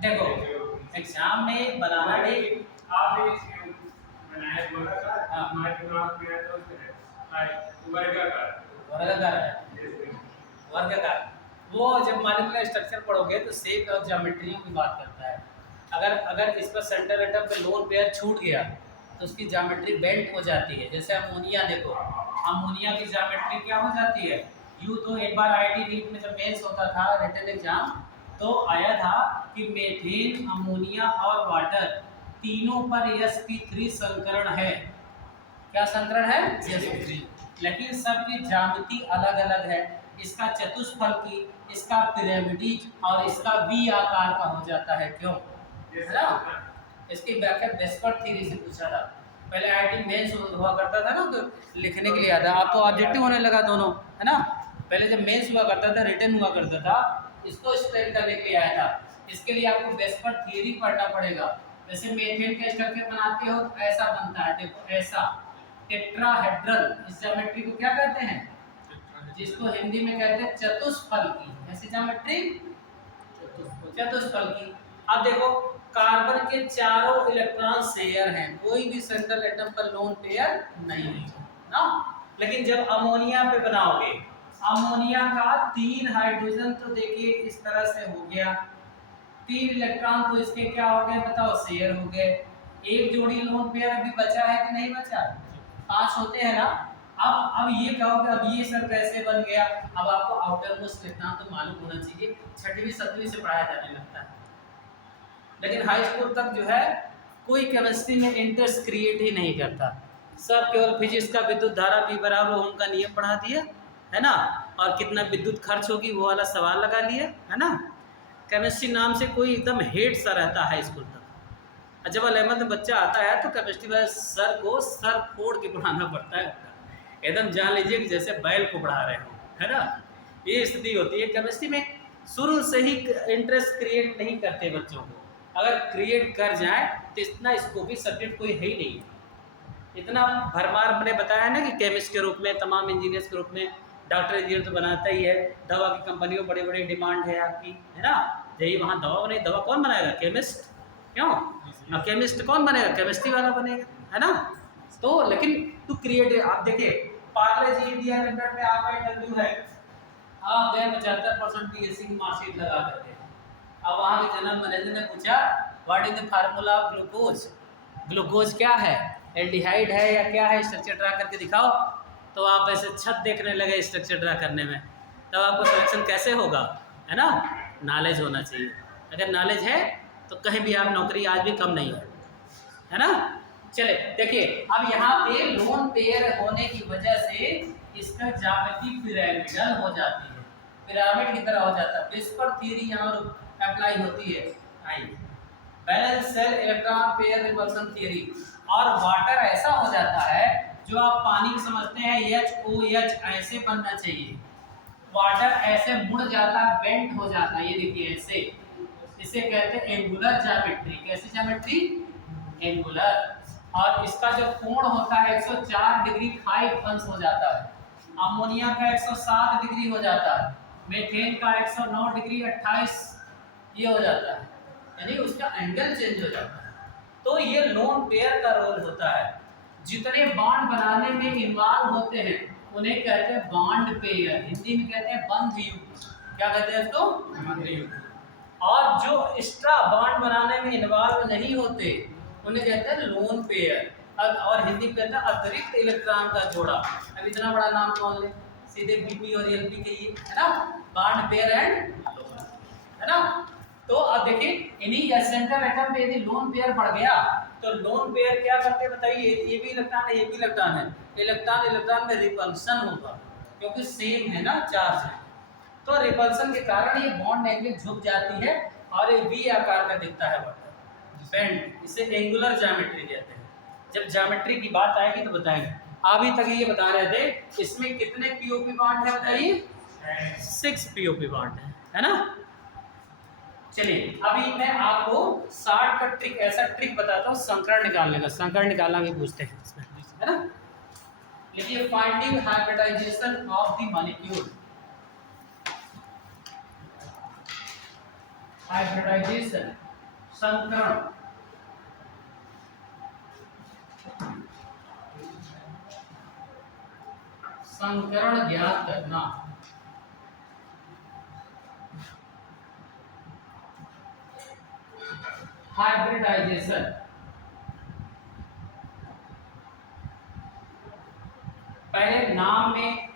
देखो एग्जाम में बनाना नहीं, वर्गाकार वो जब मॉलिक्यूलर स्ट्रक्चर पढ़ोगे तो शेप और ज्योमेट्रियों की बात करता है। अगर इस पर सेंटर एटम पे लोन पेयर छूट गया तो उसकी ज्योमेट्री बेंट हो जाती है। जैसे अमोनिया, देखो अमोनिया की ज्योमेट्री क्या हो जाती है। यूँ तो एक बार आईआईटी नीट में जब मेंस होता था रिटन एग्जाम, तो आया था कि मीथेन, अमोनिया और वाटर तीनों पर sp3 संकरण है। क्या संकरण है? sp3। लेकिन सबकी ज्यामिति अलग अलग है। इसका चतुष्फलकी, इसका पिरामिडीज और इसका वी आकार का हो जाता है। क्यों? है ना। इसकी व्याख्या वेस्पर थ्योरी से पूछा था। पहले आईआईटी मेंस हुआ करता था ना, तो लिखने के लिए आता, अब तो ऑब्जेक्टिव होने लगा दोनों, है ना। पहले जब मेंस हुआ करता था, रिटन हुआ करता था, इसको एक्सप्लेन करने के लिए आया था। इसके लिए आपको वेस्पर थ्योरी पढ़ना पड़ेगा। जैसे मीथेन का स्ट्रक्चर बनाते हो तो ऐसा बनता है, देखो ऐसा टेट्राहेड्रल। इस ज्योमेट्री को क्या कहते हैं? जिसको हिंदी में कहते हैं चतुष्फलकी। ऐसी ज्योमेट्री चतुष्फलकी। अब देखो कार्बन के चारों इलेक्ट्रॉन शेयर हैं, कोई भी सेंट्रल एटम पर लोन पेयर नहीं है ना। लेकिन जब अमोनिया पे बनाओगे, अमोनिया का 3 हाइड्रोजन तो देखिए इस तरह से हो गया, 3 इलेक्ट्रॉन तो इसके क्या हो गए बताओ? शेयर हो गए। एक जोड़ी लोन पेयर अभी बचा है कि नहीं बचा? 5 होते हैं ना। अब ये कहो कि अब ये सब कैसे बन गया? अब आपको आउटर मोस्ट इलेक्ट्रॉन तो मालूम होना चाहिए, 6वीं 7वीं से पढ़ाया जाने लगता है। लेकिन हाई स्कूल तक जो है कोई केमिस्ट्री में इंटरेस्ट क्रिएट ही नहीं करता। सब केवल फिजिक्स का विद्युत धारा भी बराबर ओम का नियम पढ़ा दिया, है ना, और कितना विद्युत खर्च होगी वो वाला सवाल लगा लिया, है ना। केमिस्ट्री नाम से कोई एकदम हेट सा रहता है स्कूल तक। जब 11th में बच्चा आता है तो केमिस्ट्री वाले सर को सर फोड़ के पढ़ाना पड़ता है, एकदम जान लीजिए कि जैसे बैल को पढ़ा रहे हो, है ना। ये स्थिति होती है केमिस्ट्री में। शुरू से ही इंटरेस्ट क्रिएट नहीं करते बच्चों को। अगर क्रिएट कर जाए तो इतना स्कोपी सब्जेक्ट कोई है ही नहीं। इतना भरमार मैंने बताया ना कि केमिस्ट के रूप में, तमाम इंजीनियर्स के रूप में, डॉक्टर इंजीनियर तो बनाता ही है। दवा की कंपनियों बड़ी बड़ी डिमांड है आपकी, है ना। यही वहाँ दवा बने, दवा कौन बनाएगा? केमिस्ट। क्यों? ना केमिस्ट कौन बनेगा? केमिस्ट्री वाला बनेगा, है ना। तो लेकिन टू क्रिएट, आप देखिए पार्ले जी इंडिया लिमिटेड में आपका इंटरव्यू है, आप गए 75% पीएससी की मार्कशीट लगा करके। अब वहाँ के जनरल मैनेजर ने पूछा what is the formula of glucose. Glucose क्या है? एल्डिहाइड है या क्या है? स्ट्रक्चर ड्रा करके दिखाओ। तो आप ऐसे छत देखने लगे स्ट्रक्चर ड्रा करने में, तब आपको सिलेक्शन कैसे होगा, है ना? नॉलेज होना चाहिए। अगर नॉलेज है तो कहीं भी आप नौकरी आज भी कम नहीं है ना? चले देखिए, अब यहाँ पे लोन पेयर होने की वजह से इसका ज्यामिति पिरामिडल हो जाती है, पिरामिड की तरह हो जाता है। विस्पर थ्योरी यहाँ अप्लाई होती है। आइए, balance cell electron pair repulsion theory. और वाटर ऐसा हो जाता है जो आप पानी समझते हैं HOH ऐसे बनना चाहिए, वाटर ऐसे मुड़ जाता है, बेंट हो जाता है, ये देखिए ऐसे, इसे कहते हैं एंगुलर ज्योमेट्री। कैसी ज्योमेट्री? एंगुलर। और इसका जो कोण होता है 104 डिग्री 5 अंश हो जाता है। अमोनिया का 107 डिग्री हो जाता है, मीथेन का 109 डिग्री 28 ये हो जाता है, यानी उसका एंगल चेंज हो जाता है। तो ये लोन पेयर का रोल होता है। जितने बॉन्ड बनाने में इन्वॉल्व होते हैं उन्हें कहते हैं बॉन्ड पेयर, हिंदी में कहते हैं बंध युग्म। क्या कहते हैं इसको? बंध युग्म। और जो एक्स्ट्रा बॉन्ड बनाने में इन्वॉल्व नहीं होते उन्हें कहते हैं लोन पेयर, और हिंदी में कहते हैं अतिरिक्त इलेक्ट्रॉन का जोड़ा। अब इतना बड़ा नाम कौन ले, सीधे बीपी और एलपी के ये, है ना? बॉन्ड पेयर एंड लोन, है ना? तो अब देखिए, इन्हीं सेंटर एटम पे यदि लोन पेयर बढ़ गया तो लोन पेयर क्या करते हैं बताइए? ये भी इलेक्ट्रॉन है, ये भी इलेक्ट्रॉन है, इलेक्ट्रॉन इलेक्ट्रॉन में रिपल्सन होगा क्योंकि सेम है ना, चार्ज है। तो रिपल्सन के कारण ये बॉन्ड एंगल झुक जाती है और ये वी आकार का दिखता है बेंड। इसे एंगुलर ज्योमेट्री कहते हैं। जब ज्योमेट्री की बात आएगी तो बताएंगे। अभी तक ये बता रहे थे इसमें कितने पीओपी बॉन्ड है बताइए? 6 पीओपी बॉन्ड है ना? चलिए, अभी मैं आपको शॉर्टकट ट्रिक, ऐसा ट्रिक बताता हूँ संकरण निकालने का। संकरण निकालना भी पूछते हैं इसमें, है ना? लिखिए, finding hybridization of the molecule. Hybridization, संकरण। संकरण ज्ञात करना। हाइब्रिडाइजेशन, पहले नाम में,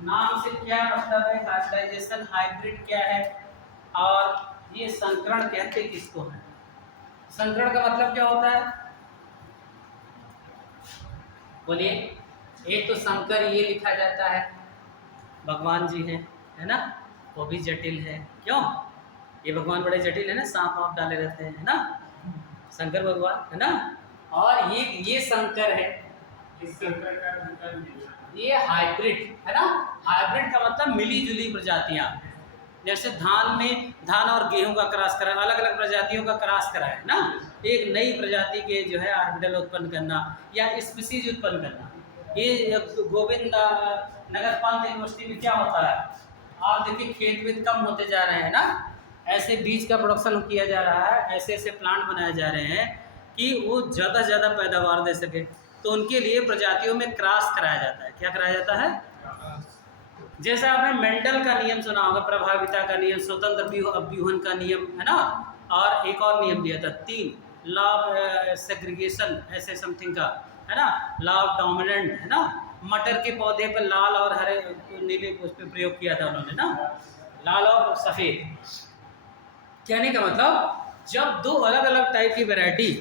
नाम से क्या मतलब है? हाइब्रिडाइजेशन, हाइब्रिड क्या है, और ये संकरण कहते किसको है? संकरण का मतलब क्या होता है? बोलिए। एक तो शंकर ये लिखा जाता है, भगवान जी है ना? वो भी जटिल है, क्यों? ये भगवान बड़े जटिल है ना, सांप वाप डाले रहते हैं, है ना? शंकर भगवान, है ना? और ये शंकर है, इस शंकर का मतलब मिलना। ये हाइब्रिड है ना? हाइब्रिड का मतलब मिली जुली प्रजातियां। जैसे धान में धान और गेहूं का क्रॉस करा, अलग अलग प्रजातियों का क्रॉस करा है ना, एक नई प्रजाति के जो है ऑर्बिटल उत्पन्न करना या स्पीसीज उत्पन्न करना। ये गोविंद नगर पंत यूनिवर्सिटी में क्या होता है? आप देखिए, खेत वेत कम होते जा रहे हैं ना, ऐसे बीज का प्रोडक्शन किया जा रहा है, ऐसे ऐसे प्लांट बनाए जा रहे हैं कि वो ज़्यादा से ज़्यादा पैदावार दे सके। तो उनके लिए प्रजातियों में क्रॉस कराया जाता है। क्या कराया जाता है? जैसे आपने मेंडल का नियम सुना होगा, प्रभाविता का नियम, स्वतंत्र अभ्यूहन का नियम, है ना? और एक और नियम दिया था, 3 लॉ ऑफ सेग्रीगेशन ऐसे समथिंग का, है ना? लॉ ऑफ डोमिनेंट, है ना? मटर के पौधे पर लाल और हरे नीले उस पर प्रयोग किया था उन्होंने ना, लाल और सफ़ेद। कहने का मतलब, जब 2 अलग अलग टाइप की वैरायटी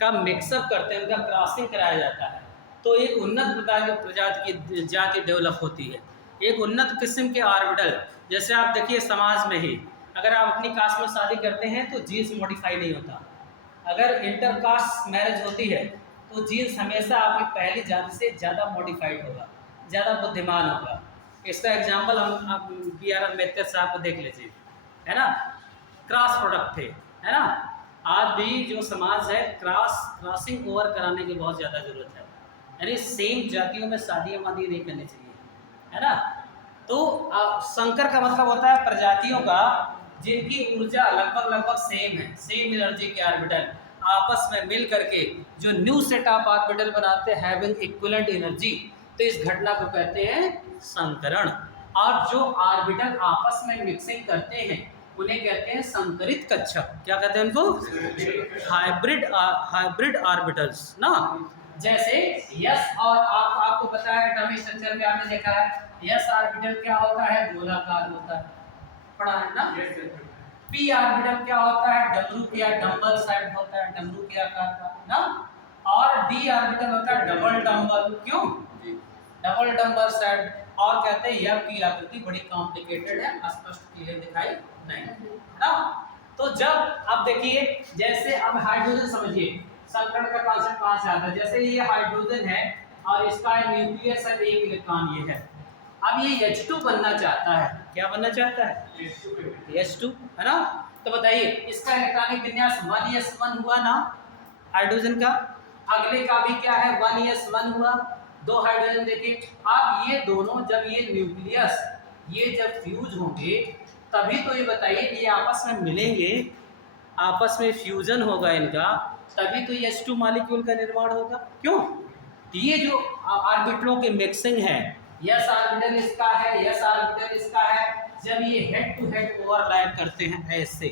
का मिक्सअप करते हैं, उनका क्रॉसिंग कराया जाता है, तो एक उन्नत प्रकार की प्रजाति की जाति डेवलप होती है, एक उन्नत किस्म के ऑर्बिटल। जैसे आप देखिए, समाज में ही अगर आप अपनी कास्ट में शादी करते हैं तो जीन्स मॉडिफाई नहीं होता। अगर इंटर कास्ट मैरिज होती है तो जीन्स हमेशा आपकी पहली जाति से ज़्यादा मॉडिफाइड होगा, ज़्यादा बुद्धिमान होगा। इसका एग्जाम्पल हम BR अम्बेडकर साहब को देख लीजिए, है ना? क्रॉस प्रोडक्ट थे, है ना? आज भी जो समाज है, क्रॉसिंग ओवर कराने की बहुत ज़्यादा ज़रूरत है, यानी सेम जातियों में शादियाँ वादी नहीं करनी चाहिए, है ना? तो संकर का मतलब होता है प्रजातियों का जिनकी ऊर्जा लगभग सेम है, सेम एनर्जी के ऑर्बिटल आपस में मिल करके जो न्यू सेट ऑफ ऑर्बिटल बनाते हैं हैविंग इक्विवेलेंट एनर्जी। तो इस घटना को कहते हैं संकरण। और जो ऑर्बिटल आपस में मिक्सिंग करते हैं उन्हें कहते हैं संकरित कक्षक। क्या कहते हैं उनको? हाइब्रिड ऑर्बिटल्स ना। जैसे यस और आपको पता है एटॉमिक स्ट्रक्चर में आपने देखा है यस ऑर्बिटल क्या होता है, गोलाकार होता है, पढ़ा है ना। पी ऑर्बिटल क्या होता है, डमरू के या डंबल साइड होता है, डमरू के आकार का ना। और डी ऑर्बिटल होता है डबल डंबल, क्यों डबल डंबल साइड। और कहते हैं यह की आकृति बड़ी कॉम्प्लिकेटेड है, स्पष्ट क्लियर दिखाई नहीं ना। तो जब अब देखिए जैसे अब हाइड्रोजन समझिए संकरण का कॉन्सेप्ट कहां से आता है। जैसे ये हाइड्रोजन है और इसका न्यूक्लियस है, एक इलेक्ट्रॉन ये है। अब ये H2 बनना चाहता है, क्या बनना चाहता है H2 है ना। तो बताइए इसका इलेक्ट्रॉनिक विन्यास 1s1 हुआ ना हाइड्रोजन का, अगले का भी क्या है 1s1 हुआ, दो हाइड्रोजन देखिए। अब ये दोनों जब ये न्यूक्लियस ये जब फ्यूज होंगे तभी तो ये बताइए ये आपस में मिलेंगे, आपस में फ्यूजन होगा इनका, तभी तो ये H2 मॉलिक्यूल का निर्माण होगा। क्यों, ये जो ऑर्बिटलों की मिक्सिंग है, यस ऑर्बिटल इसका है, यस ऑर्बिटल इसका है, जब ये हेड टू हेड ओवरलैप करते हैं ऐसे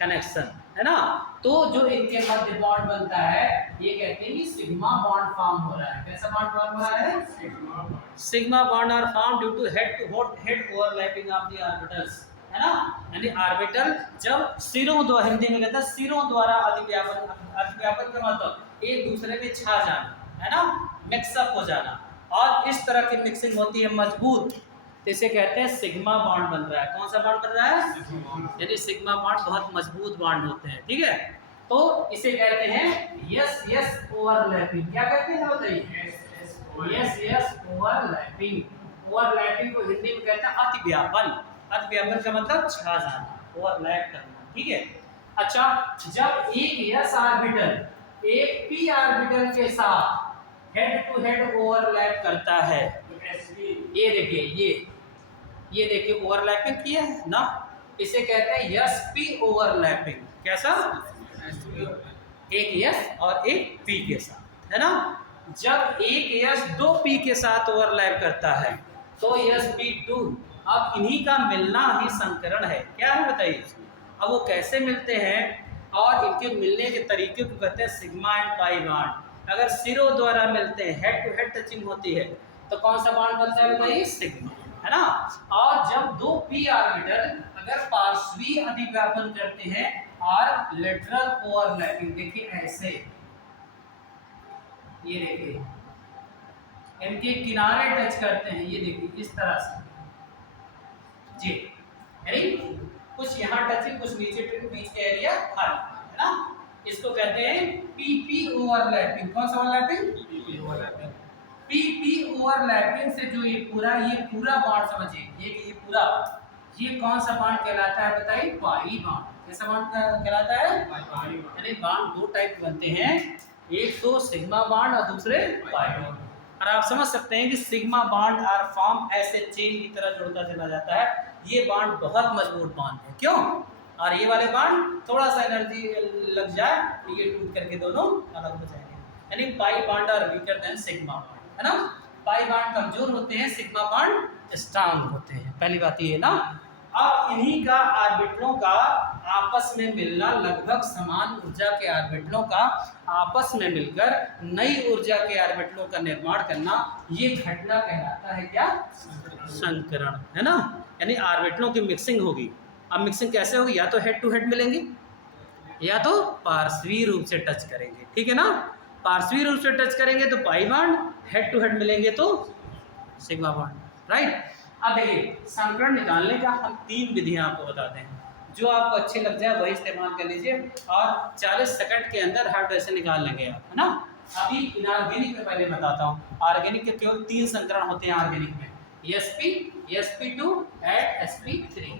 कनेक्शन है ना, तो जो इनके मध्य बॉन्ड बनता है ये कहते हैं कि सिग्मा बॉन्ड फॉर्म हो रहा है। कैसा बॉन्ड फॉर्म हो रहा है, sigma bond are form due to head overlapping of the orbitals है ना। यानी ऑर्बिटल जब सिरों द्वारा, हिंदी में कहते हैं सिरों द्वारा अधिव्यापन, अधिव्यापन का मतलब एक दूसरे में छा जाना है ना, मिक्सअप हो जाना, और इस तरह की मिक्सिंग होती है मजबूत, तो इसे कहते हैं सिग्मा बॉन्ड बन रहा है। कौन सा बॉन्ड बन रहा है, यानी सिग्मा बॉन्ड बहुत मजबूत बॉन्ड होते हैं, ठीक है। तो इसे कहते हैं यस यस ओवरलैपिंग। क्या कहते हैं बताइए, यस यस ओवरलैपिंग। ओवरलैपिंग को हिंदी में कहते हैं अतिव्यापन। अतिव्यापन का मतलब छा जाना, ओवरलैप करना, ठीक है। अच्छा, जब एक यस ऑर्बिटल एक पी ऑर्बिटल के साथ हेड टू हेड ओवरलैप करता है, ये देखिए ये देखिए ओवरलैपिंग किया है ना, इसे कहते हैं यस पी ओवरलैपिंग। कैसा, एक यस और एक पी के साथ है ना। जब एक यस दो पी के साथ ओवरलैप करता है तो यस पी टू, अब इन्हीं का मिलना ही संकरण है। क्या है बताइए, अब वो कैसे मिलते हैं और इनके मिलने के तरीके को कहते हैं सिग्मा एंड पाई बॉन्ड। अगर सिरों द्वारा मिलते हैं, हेड टू हेड टचिंग होती है, तो कौन सा बॉन्ड बनता है भाई, सिग्मा है ना। और जब दो पी ऑर्बिटल अगर पार्श्वीय अधिव्यापन करते हैं और लेटरल ओवरलैपिंग, देखिए ऐसे, ये देखिए इनके किनारे टच करते हैं, ये देखिए इस तरह से जी, यानी कुछ यहाँ टचिंग कुछ नीचे बीच का एरिया खाली है ना, इसको कहते हैं पीपी ओवरलैपिंग। कौन सा overlapping, PP overlapping. PP overlapping से जो ये पूरा बॉन्ड समझिए, ये पूरा, ये कौन सा बॉन्ड कहलाता है बताइए, पाई बॉन्ड। कैसा बॉन्ड कहलाता है, यानी बॉन्ड दो टाइप बनते हैं, एक तो सिग्मा बॉन्ड और दूसरे पाई बॉन्ड। और आप समझ सकते हैं कि सिग्मा बॉन्ड आर फॉर्म ऐसे चेन की तरह जुड़ता चला जाता है, ये बॉन्ड बहुत मजबूत बॉन्ड है, क्यों, और ये वाले बॉन्ड थोड़ा सा एनर्जी लग जाए तो ये टूट करके दोनों अलग हो जाएंगे। यानी pi bond are weaker than sigma bond है ना। पाई बॉन्ड कमजोर होते हैं, सिग्मा बॉन्ड स्ट्रांग होते हैं, पहली बात ये ना। अब इन्हीं का ऑर्बिटलों का आपस में मिलना, लगभग समान ऊर्जा के ऑर्बिटलों का आपस में मिलकर नई ऊर्जा के ऑर्बिटलों का निर्माण करना, ये घटना कहलाता है क्या, संकरण है ना। यानी ऑर्बिटलों की मिक्सिंग होगी। अब मिक्सिंग कैसे होगी, या तो हेड टू हेड मिलेंगे या तो पार्श्वीय रूप से टच करेंगे, ठीक है ना। पार्श्वीय रूप से टच करेंगे तो pi bond, head to head मिलेंगे तो सिग्मा बॉन्ड, राइट। अब देखिए संकरण निकालने का हम 3 विधियां आपको बताते हैं, जो आपको अच्छे लग जाए वही इस्तेमाल कर लीजिए, और 40 सेकंड के अंदर हर वैसे निकाल लेंगे आप, है ना। अभी इनऑर्गेनिक में पहले बताता हूँ। ऑर्गेनिक के केवल 3 संकरण होते हैं ऑर्गेनिक में, sp, sp2 and sp3।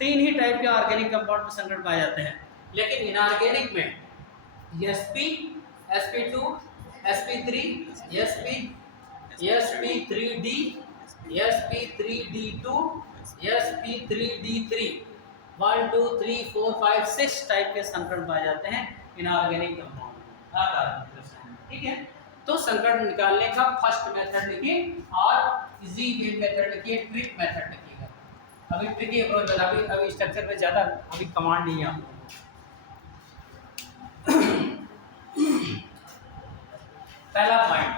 3 he type के ऑर्गेनिक कंपाउंड में संकरण पाए जाते हैं। लेकिन इनऑर्गेनिक में sp, sp2, sp3, sp3d, sp3d2, sp3d3, 1 2 3 4 5 6 type के संकरण पाए जाते हैं इनऑर्गेनिक कंपाउंड, ठीक है। तो संकरण निकालने का फर्स्ट मेथड लिखिए और इजी वे मेथड लिखिए, ट्रिक मेथड लिखिएगा। अभी ट्रिकी अप्रोच, अभी स्ट्रक्चर पे ज़्यादा अभी कमांड नहीं है आपको। पहला पॉइंट,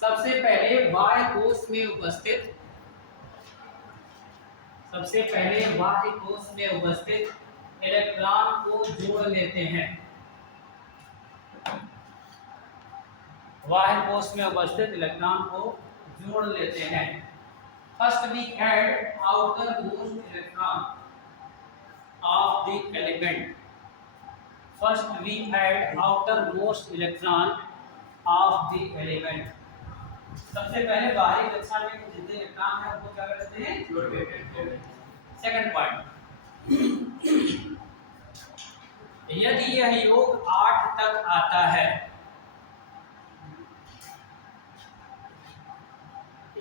सबसे पहले बाह्य कोश में उपस्थित इलेक्ट्रॉन को जोड़ लेते हैं। बाह्य कोश में उपस्थित इलेक्ट्रॉन को जोड़ लेते हैं। First we add outer most electron of the element. First we add outer most electron of the element. सबसे पहले बाहरी कक्षा में जितने इलेक्ट्रॉन है उनको क्या करते हैं, जोड़ देते हैं। सेकंड पॉइंट, यदि यह योग 8 तक आता है,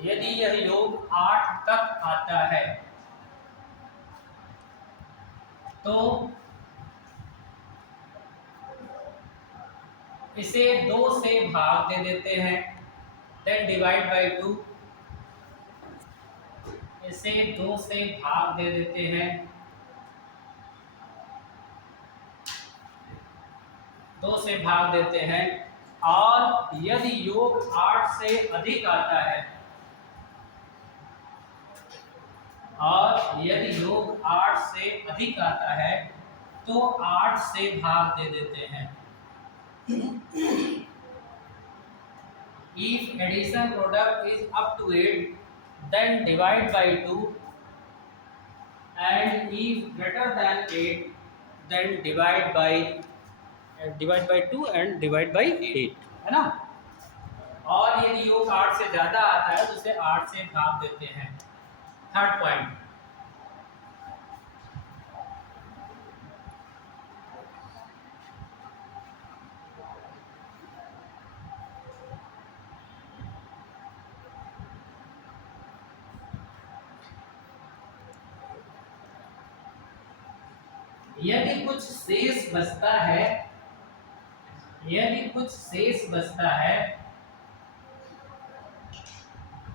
यदि यह योग 8 तक आता है तो इसे 2 से भाग दे देते हैं, देन डिवाइड बाय 2। इसे 2 से भाग दे देते हैं, 2 से भाग देते हैं। और यदि योग 8 से अधिक आता है, और यदि योग 8 से अधिक आता है तो 8 से भाग दे देते हैं। If addition product is up to 8, then divide by 2, and if greater than 8, then divide by 2 and divide by 8, है ना। और यदि योग 8 से ज़्यादा आता है तो उसे 8 से भाग देते हैं। थर्ड पॉइंट, यदि कुछ शेष बचता है, यदि कुछ शेष बचता है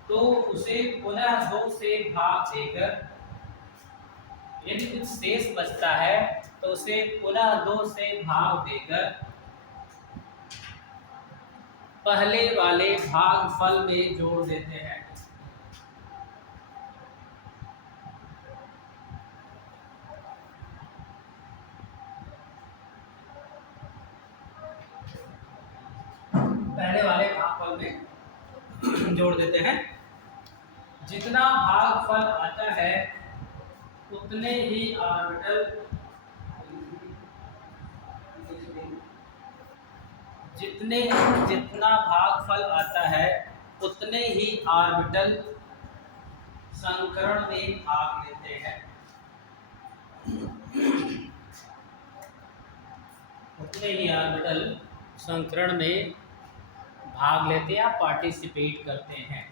तो उसे पुनः 2 से भाग देकर, यदि कुछ शेष बचता है तो उसे पुनः 2 से भाग देकर पहले वाले भागफल में जोड़ देते हैं। पहले वाले भागफल में जोड़ देते हैं। जितना भागफल आता है उतने ही ऑर्बिटल, जितना भागफल आता है उतने ही ऑर्बिटल संकरण में भाग लेते हैं। उतने ही ऑर्बिटल संकरण में भाग लेते हैं, पार्टिसिपेट करते हैं।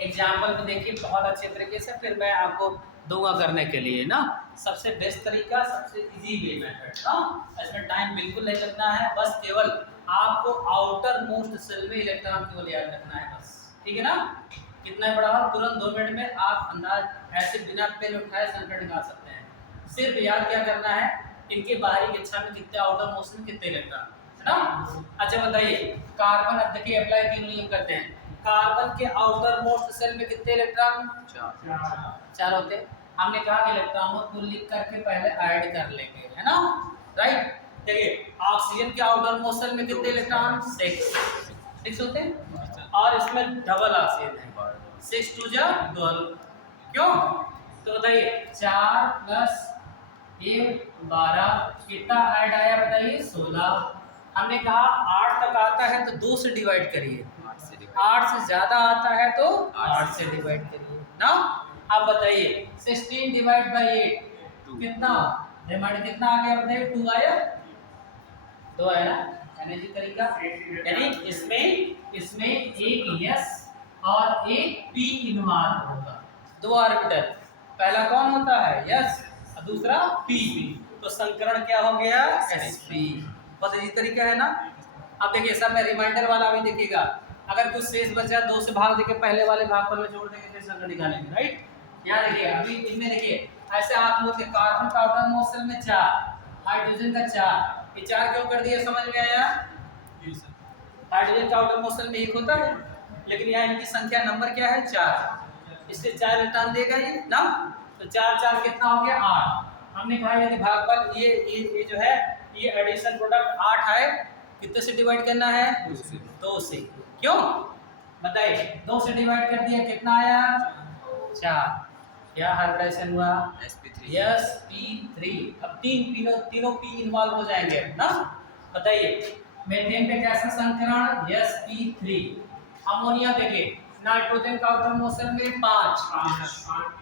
एग्जाम्पल में देखिए बहुत अच्छे तरीके से, फिर मैं आपको दूंगा करने के लिए ना। सबसे बेस्ट तरीका, सबसे इजी वे मेथड ना, इसमें टाइम बिल्कुल नहीं लगना है, बस केवल आपको आउटर मोस्ट सेल में इलेक्ट्रॉन केवल याद रखना है बस, ठीक है ना। कितना बड़ा हो, तुरंत 2 मिनट में आप अंदाज ऐसे बिना पेन उठाए संकट निकाल सकते हैं। सिर्फ याद क्या करना है, इनके बाहरी कक्षा में कितने आउटर मोस्ट में कितने इलेक्ट्रॉन, है ना। अच्छा बताइए, कार्बन, अब देखिए अप्लाई 3 नियम करते हैं। कार्बन के आउटर मोस्ट सेल में कितने इलेक्ट्रॉन, 4 होते हैं। हमने कहा कि इलेक्ट्रॉनों को लिख करके पहले ऐड कर लेंगे, है ना, राइट। देखिए ऑक्सीजन के आउटर मोस्ट सेल में कितने इलेक्ट्रॉन, 6 होते हैं, और इसमें डबल ऑक्सीजन है, 6 2 जा 12। क्यों, तो बताइए 4 प्लस 1 12, कितना ऐड आया बताइए, 16। हमने कहा 8 तक आता है तो 2 से डिवाइड करिए, 8 से ज्यादा आता है तो 8 से डिवाइड करिए ना। अब बताइए 16 डिवाइड बाई 8 कितना, रिमाइंडर कितना आ गया बताइए, 2 आया, 2 आया ना। एनर्जी तरीका, यानी इसमें एक यस और एक पी इनवाल्व होगा, 2 ऑर्बिटल, पहला कौन होता है यस और दूसरा पी। तो संकरण क्या हो गया, sp। बस इसी तरीका है ना। अब देखिए सब में रिमाइंडर वाला भी देखिएगा, अगर कुछ शेष बचा 2 से भाग देके पहले वाले भागफल में जोड़ देंगे फिर संकरण निकालेंगे, राइट। यहाँ देखिए अभी इनमें देखिए ऐसे आप लोग के कार्बन का आउटर मोस्ट सेल में 4, हाइड्रोजन का 4, ये 4 क्यों कर दिया, समझ में आया? हाइड्रोजन का आउटर मोशन में 1 होता है, लेकिन यहाँ इनकी संख्या नंबर क्या है 4, इससे 4 इलेक्ट्रॉन देगा ये ना। तो 4 4 कितना हो गया 8। हमने कहा यदि भागफल ये जो है ये एडिशन प्रोडक्ट 8 है, कितने से डिवाइड करना है 2 से। क्यों बताइए, 2 से डिवाइड कर दिया कितना आया 4। क्या हाइब्रिडेशन हुआ sp3। अब तीनों p इन्वॉल्व हो जाएंगे ना। बताइए मीथेन पे कैसा संकरण sp3। अमोनिया देखिए, नाइट्रोजन का आउटर मोशन में 5,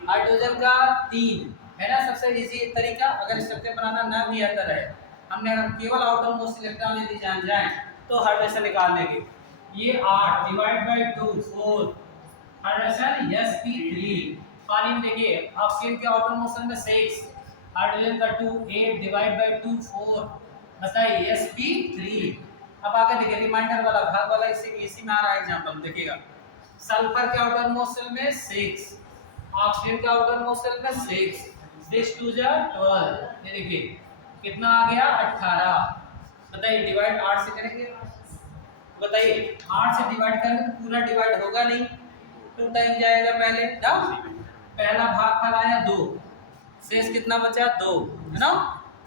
हाइड्रोजन का 3 है ना। सबसे इजी तरीका, अगर स्ट्रक्चर बनाना ना भी आता रहे, हमने अगर केवल आउटर मोस्ट इलेक्ट्रॉन यदि जान जाए तो हाइड्रोजन निकालने के। ये 8 डिवाइड बाय 2 4 हाइड्रोजन sp3। पानी में देखिए ऑक्सीजन के आउटर मोशन में 6, हाइड्रोजन का 2 8 डिवाइड बाय 2 4। बताइए sp3। अब आगे देखिए रिमाइंडर वाला भाग वाला, इसी में आ रहा है एग्जांपल देखिएगा। सल्फर के आउटर मोशन में 6, ऑक्सीजन के आउटर मोशन में 6 6 2 जा 12। ये देखिए कितना आ गया 18। बताइए डिवाइड 8 से करेंगे, बताइए 8 से डिवाइड करेंगे तो पूरा डिवाइड होगा नहीं, 2 टाइम जाएगा पहले ना। पहला भागफल आया 2, शेष कितना बचा 2 है ना।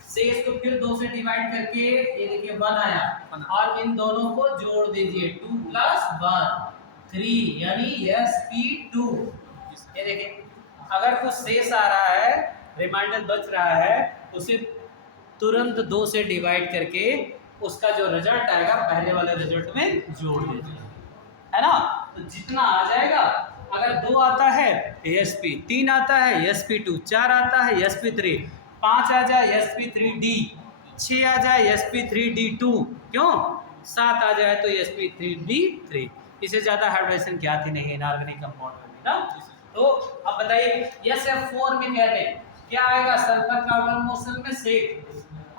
शेष को फिर 2 से डिवाइड करके ये देखिए 1 आया, और इन दोनों को जोड़ दीजिए 2 + 1 3 यानी sp2। ये देखिए अगर कुछ शेष आ रहा है, रिमाइंडर बच रहा है, उसे तुरंत 2 से डिवाइड करके उसका जो रिजल्ट आएगा पहले वाले रिजल्ट में जोड़ दीजिए, है ना। तो जितना आ जाएगा, अगर 2 आता है sp, 3 आता है sp2, 4 आता है sp3, 5 आ जाए sp3d, 6 आ जाए sp3d2, क्यों 7 आ जाए तो sp3d3। इससे ज़्यादा हाइब्रिडेशन क्या थी नहीं इनऑर्गेनिक कंपाउंड में ना। तो अब बताइए SF4 में कहते हैं क्या आएगा, सल्फर का आउटर मोशन में 6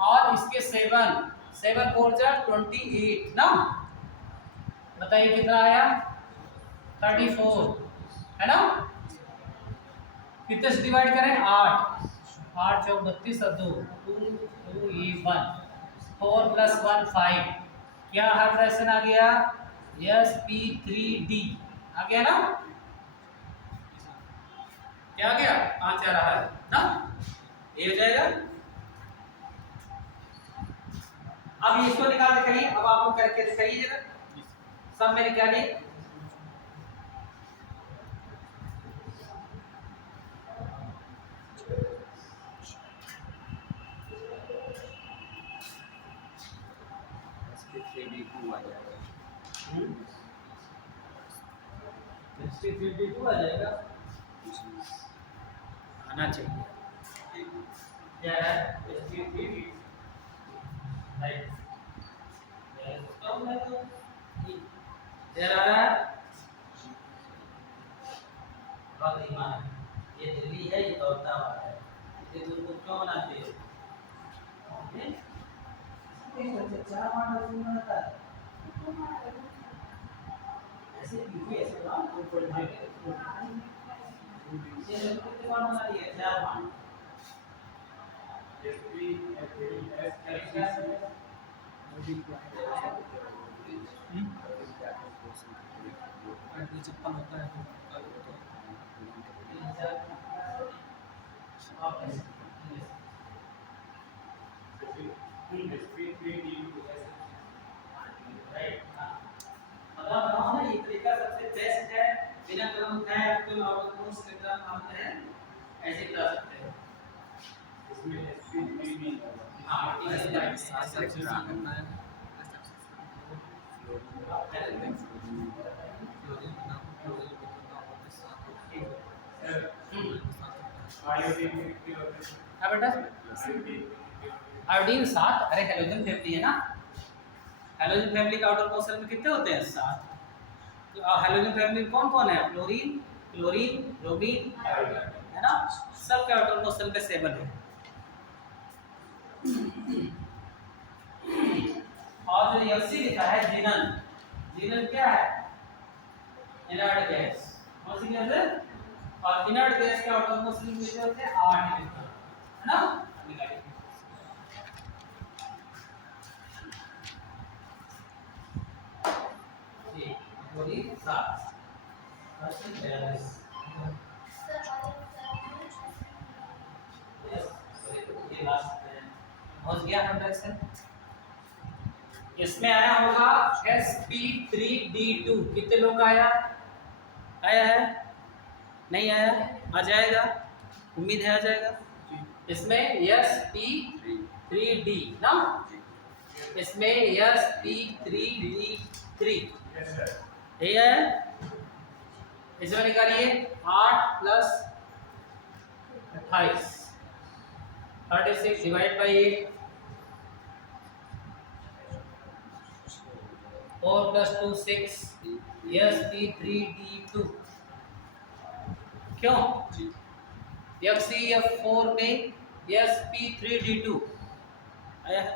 और इसके 7 4 जा 28 ना। बताइए कितना आया 34 है ना। कितने से डिवाइड करें 8 8 चौक 32 और 2 2 2 ये 1 4 + 1 5। क्या हाइब्रिडेशन आ गया sp3d आ गया ना। क्या आ गया 5 आ रहा है ना, ये हो जाएगा। अब इसको निकाल दिखाइए, अब आप लोग करके दिखाइए जरा, सब में निकालिए। sp3d2 आ जाएगा, sp3d2 आ जाएगा, आना चाहिए। क्या है sp3d राइट, आ रहा है ये दिल्ली है, ये दौलताबाद है, इसे दूर को क्यों बनाते हो? ऐसे चप्पल होता है ये तरीका सबसे बेस्ट है, बिना कलम उठाए आपको नॉर्मल नोट्स लिखना आते हैं, ऐसे कर सकते हैं। इसमें sp3d हां करना है। बेटा आयोडीन 7, अरे हेलोजन फैमिली है ना, हेलोजन फैमिली का आउटर मोशन में कितने होते हैं 7। तो हेलोजन फैमिली में कौन कौन है, फ्लोरीन क्लोरीन ब्रोमीन आयोडीन है ना, सब के आउटर मोशन पे 7 है। और जो FC लिखा है जिनन, जिनन क्या है इनर्ट गैस, कौन सी गैस है, और इनर्ट गैस के आउटर मोशन में होते हैं 8 इलेक्ट्रॉन है ना। पहुंच गया हाइड्रोक्साइड। इसमें आया होगा sp3d2। कितने लोग का आया है? नहीं आया? आ जाएगा, उम्मीद है आ जाएगा। इसमें sp3d ना, इसमें sp3d3 यही है। इसमें निकालिए 8 + 28 36 डिवाइड बाई 8 4 + 2 6 sp3d2। क्यों? FCF4 में sp3d2 आया है।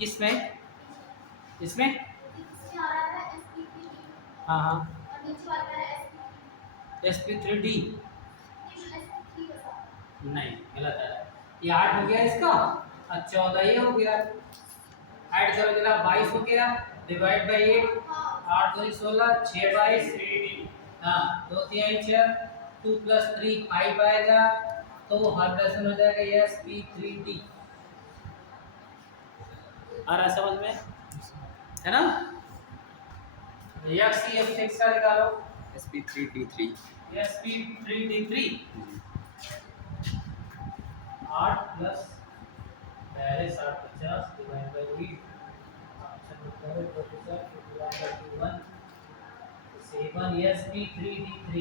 किसमें? इसमें? हाँ हाँ sp3d नहीं, गलत है। ये 8 हो गया इसका, और 14 ये हो गया। ऐड करो जरा, 22 हो गया, डिवाइड बाई 8 8 2 16 6 22 हाँ 2 3 6 2 + 3 5 आएगा, तो हाइड्रोजन हो जाएगा sp3d। आ रहा है समझ में, है ना? FCF6 का निकालो, sp3d3 sp3d3 8 + 60 50 divide by 8 sp3d3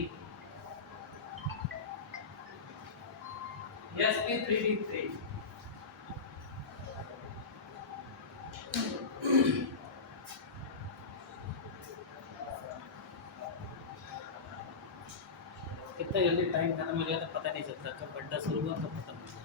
sp3d3 कितना जल्दी टाइम खत्म हो गया तो पता नहीं चलता, जब गड्ढा शुरू हुआ तब खत्म हो गया।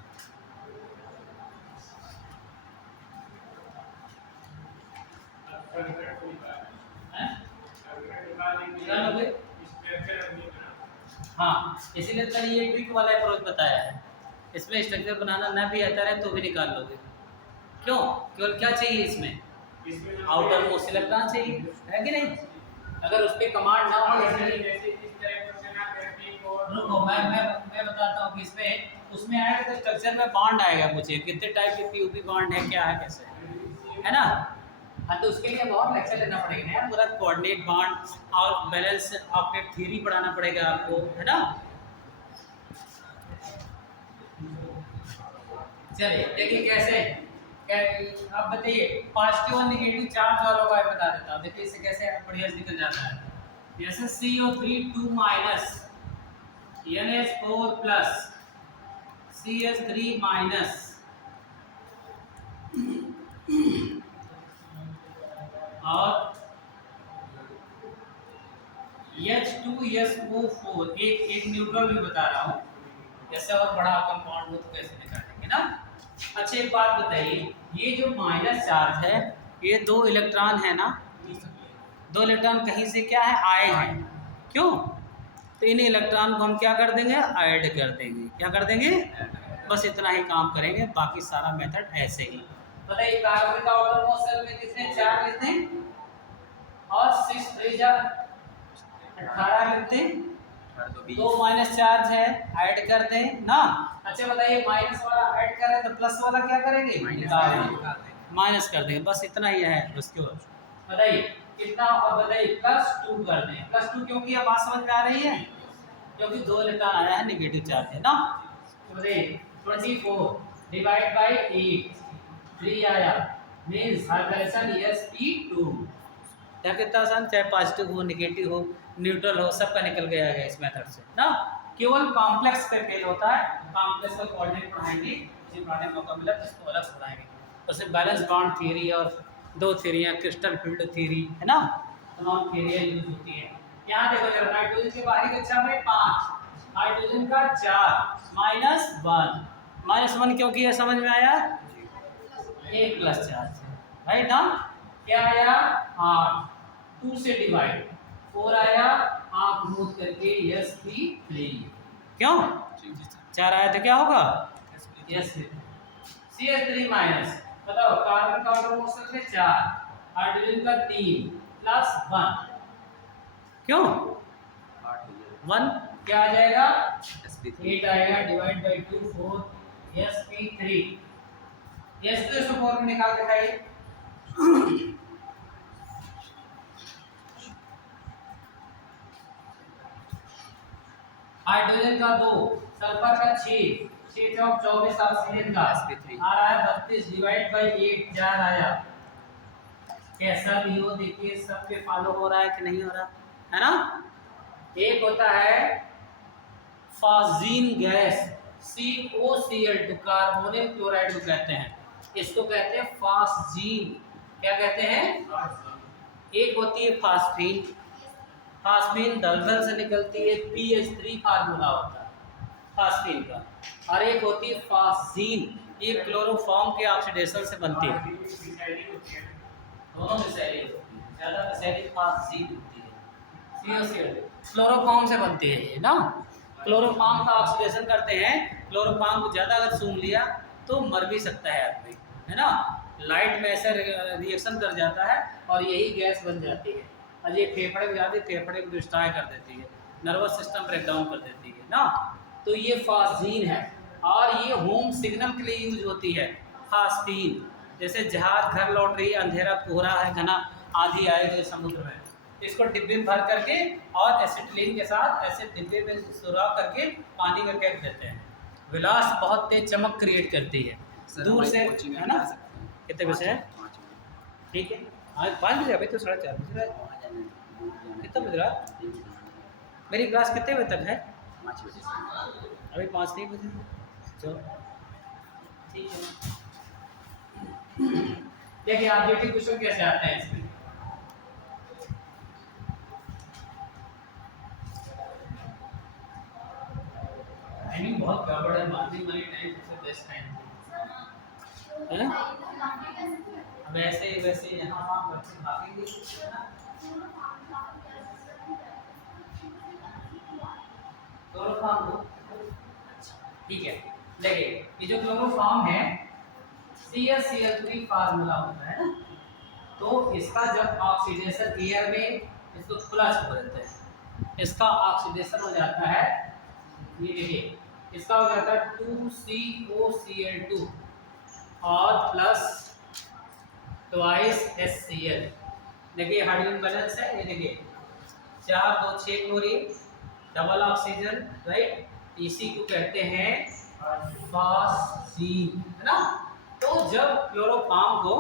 हाँ, इसीलिए तो ये क्विक वाला अप्रोच बताया है। इसमें स्ट्रक्चर बनाना ना भी आता है तो भी निकाल लोगे। क्यों? केवल क्या चाहिए इसमें? आउटर मोस्ट इलेक्ट्रॉन चाहिए, है कि नहीं? अगर उस पर कमांड ना हो, रुको मैं बताता हूँ कि इसमें उसमें आएगा तो स्ट्रक्चर में बॉन्ड आएगा, मुझे कितने टाइप के पीयूपी बॉन्ड है, क्या है, कैसे है ना। हाँ, तो उसके लिए बहुत लेक्चर लेना पड़ेगा ना, पूरा कोऑर्डिनेट बॉन्ड और बैलेंस ऑक्टेट थ्योरी पढ़ाना पड़ेगा आपको, है ना। चलिए देखिए कैसे, आप बताइए पॉजिटिव और नेगेटिव चार्ज वालों का बता देता हूँ। देखिए इससे कैसे बढ़िया से निकल जाता है। जैसे CO3 2 - NH4 + CH3 और H2SO4 एक न्यूट्रल भी बता रहा हूँ। जैसे और बड़ा कंपाउंड हो तो कैसे निकालेंगे ना। अच्छा एक बात बताइए, ये जो माइनस चार्ज है ये 2 इलेक्ट्रॉन है ना, 2 इलेक्ट्रॉन कहीं से क्या है, आए हैं। क्यों? तो इन इलेक्ट्रॉन को हम क्या कर देंगे, ऐड कर देंगे। क्या कर देंगे? बस इतना ही काम करेंगे, बाकी सारा मेथड ऐसे ही। बताइए कार्बन का आउटर मोस्ट शेल में कितने चार्ज लेते हैं, और 6 3 18 लेते हैं, 2 माइनस चार्ज है, ऐड कर दें ना। अच्छा बताइए माइनस वाला ऐड करें तो प्लस वाला क्या करेंगे, माइनस कर देंगे, बस इतना ही है। उसके बाद बताइए कितना, और बताइए +2 कर दें। +2 क्योंकि अब बात समझ में आ रही है, क्योंकि 2 इलेक्ट्रॉन आया है, नेगेटिव चार्ज है ना। तो बताइए 24 डिवाइड बाई 8 3 आया, मींस हाइड्रोजन sp2। क्या कितना आसान, चाहे पॉजिटिव हो, नेगेटिव हो, न्यूट्रल हो, सबका निकल गया है इस मेथड से ना। केवल कॉम्प्लेक्स पे फेल होता है, कॉम्प्लेक्स का कोऑर्डिनेट पढ़ाएंगे, जिसे पढ़ाने का मौका मिला तो इसको अलग पढ़ाएंगे। उसमें बैलेंस बॉन्ड थ्योरी और 2 थ्योरियाँ, क्रिस्टल फील्ड थ्योरी, है ना, तमाम थ्योरियाँ यूज होती हैं। यहाँ देखो जरा नाइट्रोजन के बाहरी कक्षा में 5 हाइड्रोजन का 4 -1 क्यों किया समझ में आया? 1 + 4 से राइट ना। क्या आया 8, 2 से डिवाइड 4 आया, आप नोट करके sp3 क्यों 4 आया तो क्या होगा CH3 माइनस बताओ कार्बन काउंटर मोशन में 4 हाइड्रोजन का 3 + 1 क्यों 1 क्या आ जाएगा 8 आएगा डिवाइड बाय 2 4 sp3 इसको फॉर्म निकाल दिखाइए। हाइड्रोजन का 2 सल्फर का 6 6 चौक 24 ऑक्सीजन का आ रहा है 32 डिवाइड बाय 8 4 आया। कैसा भी हो देखिए सब पे फॉलो हो रहा है कि नहीं हो रहा है ना। एक होता है फाजीन गैस COCl2 कार्बोनिल क्लोराइड को कहते हैं, इसको कहते हैं फास्जीन। क्या कहते हैं? एक होती है फास्फीन, फास्फीन दलदल से निकलती है PH3 फार्मूला होता है फास्फीन का, और एक होती है फास्जीन, ये क्लोरोफॉर्म के ऑक्सीडेशन से बनती है। दोनों मिसाइलें होती है, ज़्यादा मिसाइलें फास्जीन होती है, COCl क्लोरोफॉर्म से बनती है ये ना। क्लोरोफॉर्म का ऑक्सीडेशन करते हैं, क्लोरोफॉर्म को ज़्यादा अगर सूंघ लिया तो मर भी सकता है आदमी, है ना। लाइट में ऐसा रिएक्शन कर जाता है और यही गैस बन जाती है, और ये फेफड़े में जाती है, फेफड़े को डिस्ट्रॉय कर देती है, नर्वस सिस्टम ब्रेक डाउन कर देती है ना। तो ये फास्जीन है, और ये होम सिग्नल के लिए यूज होती है फास्फीन। जैसे जहाज घर लौट रही है, अंधेरा कोहरा है घना, आंधी आएगी समुद्र में, इसको डिब्बे में भर करके और एसिटिलीन के साथ ऐसे डिब्बे में सुराख करके पानी में फेंक देते हैं। विलास बहुत तेज चमक क्रिएट करती है दूर से, है ना। कितने बजे है? ठीक है, आज 5 बजे, अभी तो 4:30 बज रहा है। कितना बज रहा है? मेरी क्लास कितने बजे तक है? 5 बजे। अभी 5 नहीं बजे, चलो ठीक है। देखिए आप देखिए क्वेश्चन कैसे आते हैं इसमें। टाइमिंग बहुत गड़बड़ है, मार्निंग वाली टाइम सबसे बेस्ट टाइम है। अब वैसे यहाँ आप बच्चे भागेंगे है ना। क्लोरोफॉर्म को ठीक है, देखिए ये जो क्लोरोफॉर्म है CaCl3 फार्मूला होता है ना, तो इसका जब ऑक्सीडेशन एयर में इसको खुला छोड़ देते हैं, इसका ऑक्सीडेशन हो जाता है, ये देखिए इसका हो जाता है 2COCl2 और प्लस ट्वाइस HCl। देखिए हाइड्रोजन बैलेंस है, ये देखिए 4 2 6 क्लोरीन डबल ऑक्सीजन राइट, इसी को कहते हैं फास्फीन, है ना। तो जब क्लोरोफॉर्म को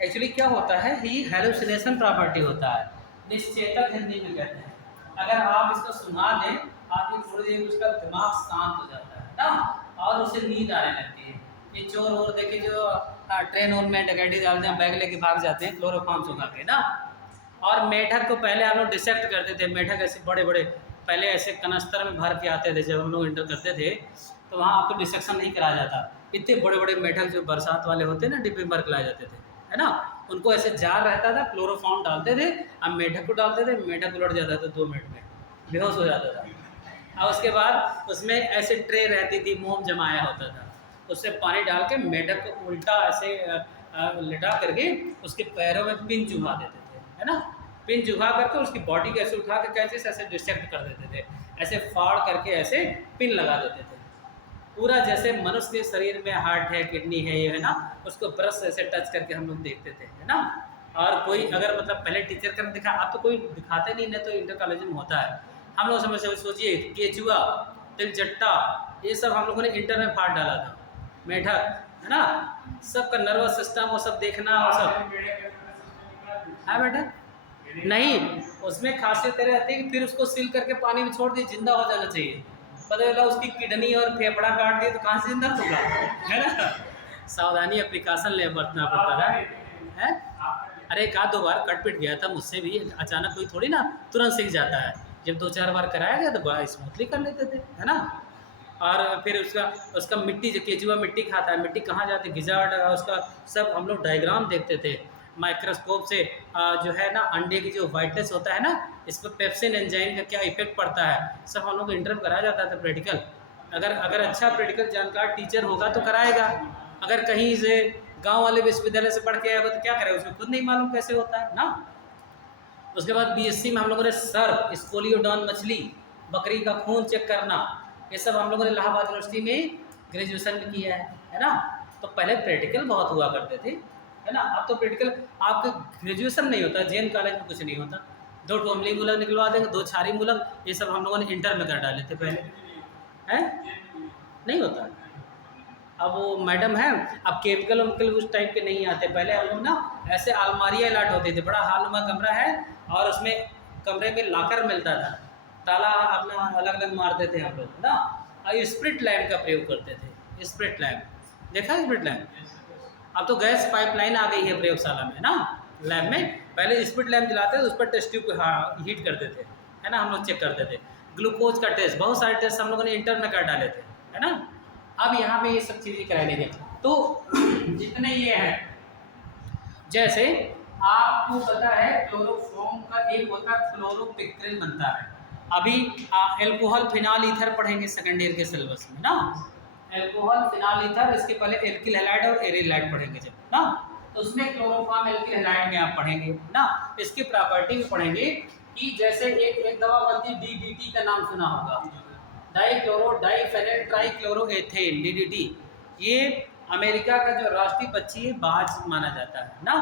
एक्चुअली क्या होता है, ये हेलुसिनेशन प्रॉपर्टी होता है, निश्चेतक हिंदी में कहते हैं। अगर आप इसको सुना दें आपकी थोड़ी देर उसका दिमाग शांत हो जाता है ना, और उसे नींद आने लगती है। ये चोर और देखे जो ट्रेन और में डकैती डालते हैं, बैग लेके भाग जाते हैं क्लोरोफॉर्म सुखा के ना। और मेढक को पहले हम लोग डिसेक्ट करते थे, मेढक ऐसे बड़े बड़े पहले ऐसे कनस्तर में भर के आते थे, जब हम लोग इंटर करते थे तो वहाँ आपको डिसेक्शन नहीं कराया जाता। इतने बड़े बड़े मेढक जो बरसात वाले होते हैं ना, डिब्बे में भर के लाए जाते थे, है ना। उनको ऐसे जार रहता था, क्लोरोफॉर्म डालते थे, अब मेढक को डालते थे, मेढक उलट जाता था 2 मिनट में, बेहोश हो जाता था। और उसके बाद उसमें ऐसे ट्रे रहती थी, मोम जमाया होता था, उससे पानी डाल के मेढक को उल्टा ऐसे लिटा करके उसके पैरों में पिन चुभा देते थे, है ना। पिन चुभा करके उसकी बॉडी को ऐसे उठा के कैसे ऐसे डिसेक्ट कर देते थे, ऐसे फाड़ करके ऐसे पिन लगा देते थे पूरा, जैसे मनुष्य के शरीर में हार्ट है, किडनी है, ये है ना, उसको ब्रश से ऐसे टच करके हम लोग देखते थे, है ना। और कोई अगर मतलब पहले टीचर करने दिखा, अब तो कोई दिखाते नहीं, तो इंटर कॉलेज में होता है। हम लोग समझ सोचिए केचुआ, तिलचट्टा, ये सब हम लोगों ने इंटर में फाड़ डाला था। मेढक, है ना, सबका नर्वस सिस्टम वो सब देखना, वो सब है बेटा। नहीं, उसमें खासियत रहती है कि फिर उसको सील करके पानी में छोड़ दी, जिंदा हो जाना चाहिए। पता चला उसकी किडनी और फेफड़ा काट दिए तो कहाँ से जिंदा होगा, है ना। सावधानी प्रिकॉशन ले बरतना पड़ता है। अरे एक आध 2 बार कट पिट गया था मुझसे भी, अचानक कोई थोड़ी ना तुरंत सीख जाता है, जब 2-4 बार कराया गया तो बड़ा स्मूथली कर लेते थे, है ना। और फिर उसका मिट्टी जो केचुआ मिट्टी खाता है, मिट्टी कहाँ जाती है, गिजार्ड, उसका सब हम लोग डायग्राम देखते थे माइक्रोस्कोप से। जो है ना अंडे की जो वाइटनेस होता है ना, इस पर पेप्सिन एंजाइम का क्या इफेक्ट पड़ता है, सब हम लोग को इंटरव्यू कराया जाता था प्रैक्टिकल। अगर अच्छा प्रैक्टिकल जानकार टीचर होगा तो कराएगा। अगर कहीं से गांव वाले विश्वविद्यालय से पढ़ के आएगा तो क्या करेगा, उसको खुद नहीं मालूम कैसे होता है ना। उसके बाद बीएससी में हम लोगों ने सर्प, स्कोलियोडॉन मछली, बकरी का खून चेक करना, ये सब हम लोगों ने इलाहाबाद यूनिवर्सिटी में ग्रेजुएशन में किया है ना। तो पहले प्रैक्टिकल बहुत हुआ करते थे, है ना। अब तो प्रैक्टिकल आपके ग्रेजुएशन नहीं होता, जेएन कॉलेज में कुछ नहीं होता, 2 टोमली मूलक निकलवा देंगे, 2 छारी मूलक, ये सब हम लोगों ने इंटर में कर डाले थे पहले, हैं नहीं होता। अब वो मैडम है, अब केमिकल वेमिकल उस टाइप के नहीं आते। पहले हम लोग ना ऐसे अलमारियाँ अलाट होती थी, बड़ा हॉलनुमा कमरा है और उसमें कमरे में लॉकर मिलता था, ताला अपना अलग अलग मारते थे हम लोग ना। और स्प्रिट लैम्प का प्रयोग करते थे, स्प्रिट लैम्प देखा है स्प्रिट लैम्प। अब तो गैस पाइपलाइन आ गई है प्रयोगशाला में ना, लैब में। पहले स्प्रिट लैम्प जलाते थे, उस पर टेस्ट ट्यूब को हीट करते थे, है ना, हम लोग चेक करते थे। ग्लूकोज का टेस्ट, बहुत सारे टेस्ट हम लोगों ने इंटर में कर डाले थे, है ना। अब यहाँ पे ये सब चीज़ें कराने गए तो जितने ये हैं, जैसे आपको पता है क्लोरोफॉर्म का एक होता है क्लोरोपिक्रिन बनता है। अभी एल्कोहल फिनाल ईथर पढ़ेंगे सेकेंड ईयर के सिलेबस में ना, एल्कोहल फिनाल ईथर, इसके पहले एल्किल हैलाइड और एरिल हैलाइड पढ़ेंगे जब ना, तो उसमें क्लोरोफॉर्म एल्किल हैलाइड में आप पढ़ेंगे ना। इसकी प्रॉपर्टी में पढ़ेंगे कि जैसे एक दवा बनती है DDT का नाम सुना होगा, डाइक्लोरो डाइफेनेल ट्राइक्लोरोएथेन, DDT। ये अमेरिका का जो राष्ट्रीय पक्षी है बाज माना जाता है ना,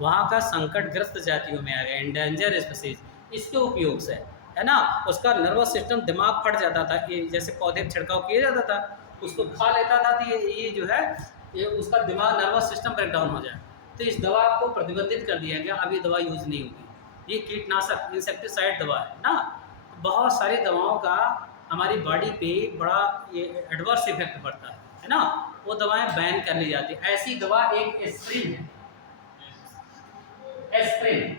वहाँ का संकटग्रस्त जातियों में आ गया, एंडेंजर स्पीसीज, इसके उपयोग से, है ना। उसका नर्वस सिस्टम, दिमाग फट जाता था, ये जैसे पौधे पर छिड़काव किया जाता था, उसको खा लेता था, तो ये जो है ये उसका दिमाग नर्वस सिस्टम ब्रेकडाउन हो जाए, तो इस दवा को प्रतिबंधित कर दिया गया, अब ये दवा यूज़ नहीं होगी। ये कीटनाशक इंसेक्टिसाइड दवा है ना। बहुत सारी दवाओं का हमारी बॉडी पे बड़ा ये एडवर्स इफेक्ट पड़ता है ना, वो दवाएं बैन कर ली जाती है। ऐसी दवा एक एस्प्रिन है, एस्प्रिन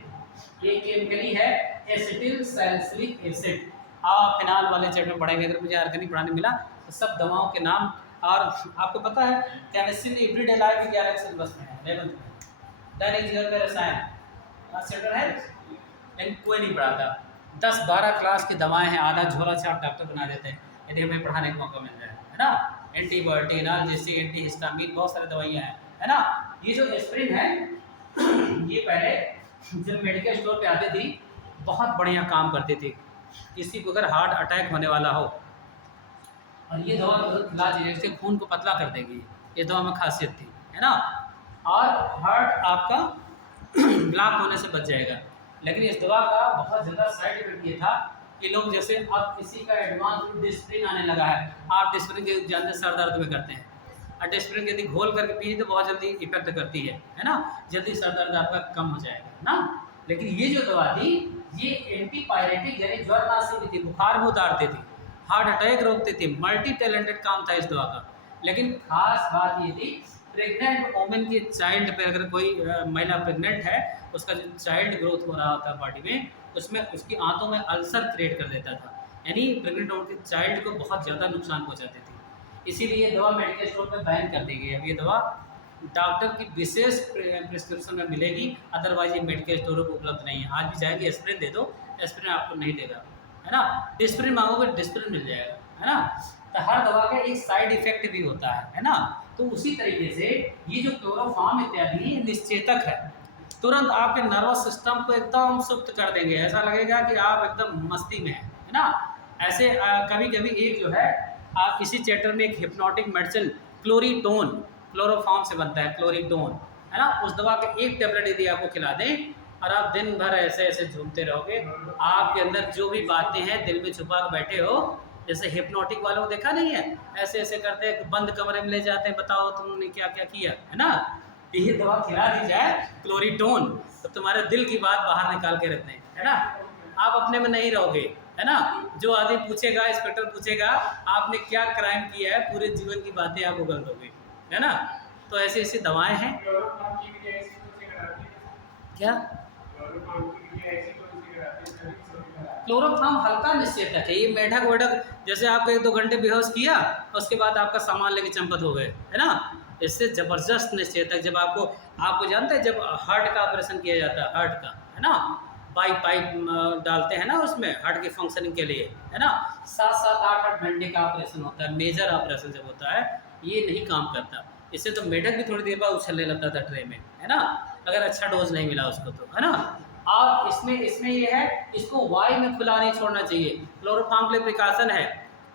ये केमिकली है एसिटिल सैलिसिलिक एसिड। आप फिनाल वाले चैप्टर में पढ़ेंगे, अगर मुझे ऑर्गेनिक पढ़ाने मिला तो सब दवाओं के नाम। और आपको पता है केमिस्ट्री में एवरीडे लाइफ के 11 सिलेबस में है, 11th में दैनिक जीवन का रसायन चैप्टर है, लेकिन कोई नहीं पढ़ाता। 10-12 क्लास की दवाएं हैं, आधा झोला से आप डॉक्टर बना देते हैं यदि हमें पढ़ाने का मौका मिल जाए, है ना। एंटीबायोटिक, एनाल्जेसिक, एंटी हिस्टामिन, बहुत सारी दवाइयाँ हैं, है ना। ये जो एस्प्रिन है ये पहले जब मेडिकल स्टोर पे आती थी बहुत बढ़िया काम करती थी, किसी को अगर हार्ट अटैक होने वाला हो, और ये दवा खिला दीजिए, इससे खून को पतला कर देगी, ये दवा में खासियत थी, है ना। और हार्ट आपका ब्लॉक होने से बच जाएगा। लेकिन इस दवा का बहुत ज़्यादा साइड इफेक्ट ये था कि लोग जैसे अब किसी का एडवांस डिस्प्रिन आने लगा है, आप डिस्प्रिन के जानते सर दर्द में करते हैं, और डिस्प्रिन यदि घोल करके पिए तो बहुत जल्दी इफेक्ट करती है ना, जल्दी सर दर्द आपका कम हो जाएगा ना। लेकिन ये जो दवा थी ये एंटीपायरेटिक यानी ज्वरनाशी भी थी, बुखार भी उतारती थी, हार्ट अटैक रोकती थी, मल्टी टैलेंटेड काम था इस दवा का। लेकिन खास बात ये थी प्रेग्नेंट वोमेन के चाइल्ड पे, अगर कोई महिला प्रेग्नेंट है, उसका जो चाइल्ड ग्रोथ हो रहा होता है बॉडी में, उसमें उसकी आंतों में अल्सर क्रिएट कर देता था, यानी प्रेग्नेंट वोमेन के चाइल्ड को बहुत ज़्यादा नुकसान पहुंचाती थी। इसीलिए ये दवा मेडिकल स्टोर पर बैन कर दी गई। अब ये दवा डॉक्टर की विशेष प्रिस्क्रिप्शन में मिलेगी, अदरवाइज ये मेडिकल स्टोरों पर उपलब्ध नहीं है। आज भी जाएगी एस्प्रिन दे दो, एस्प्रिन आपको नहीं देगा, है ना। डिस्प्रिन मांगोगे डिस्प्रिन मिल जाएगा, है ना। तो हर दवा का एक साइड इफेक्ट भी होता है ना। तो उसी तरीके से ये जो क्लोरोफॉर्म इत्यादि निश्चेतक है, तुरंत आपके नर्वस सिस्टम को एकदम सुप्त कर देंगे, ऐसा लगेगा कि आप एकदम मस्ती में हैं, है ना। ऐसे कभी कभी एक जो है आप इसी चैप्टर में एक हिप्नोटिक मेडिसिन क्लोरीटोन, क्लोरोफॉर्म से बनता है क्लोरीटोन, है ना। उस दवा के एक टेबलेट यदि आपको खिला दें और आप दिन भर ऐसे ऐसे झूमते रहोगे, आपके अंदर जो भी बातें हैं दिल में छुपा के बैठे हो, जैसे हिप्नोटिक वालों को देखा नहीं है, ऐसे ऐसे करते हैं, बंद कमरे में ले जाते हैं, बताओ तुमने क्या क्या किया, है ना। ये दवा खिला दी जाए क्लोरीटोन, तो तुम्हारे दिल की बात बाहर निकाल के रखते हैं, है ना। आप अपने में नहीं रहोगे, है ना। जो आदमी पूछेगा, इंस्पेक्टर पूछेगा आपने क्या क्राइम किया है, पूरे जीवन की बातें आप उगल दोगे, है ना। तो ऐसी ऐसी दवाएं हैं क्या क्लोरोफॉर्म के लिए ऐसी कौन सी कराते हैं सभी क्लोरोफॉर्म हल्का निश्चेतक है, ये मेढक वेढक जैसे आपको 1-2 घंटे बेहोश किया उसके बाद आपका सामान लेके चंपत हो गए, है ना। इससे ज़बरदस्त निश्चेतक, जब आपको जानते हैं जब हार्ट का ऑपरेशन किया जाता है, हार्ट का, है ना, पाइप डालते हैं ना उसमें हार्ट की फंक्शनिंग के लिए, है ना, 7-7 8-8 घंटे का ऑपरेशन होता है, मेजर ऑपरेशन जब होता है, ये नहीं काम करता। इससे तो मेढक भी थोड़ी देर बाद उछलने लगता था ट्रे में, है ना, अगर अच्छा डोज नहीं मिला उसको तो, है ना। और इसमें ये है, इसको वायु में खुला नहीं छोड़ना चाहिए। क्लोरोफॉर्म के लिए प्रिकॉशन है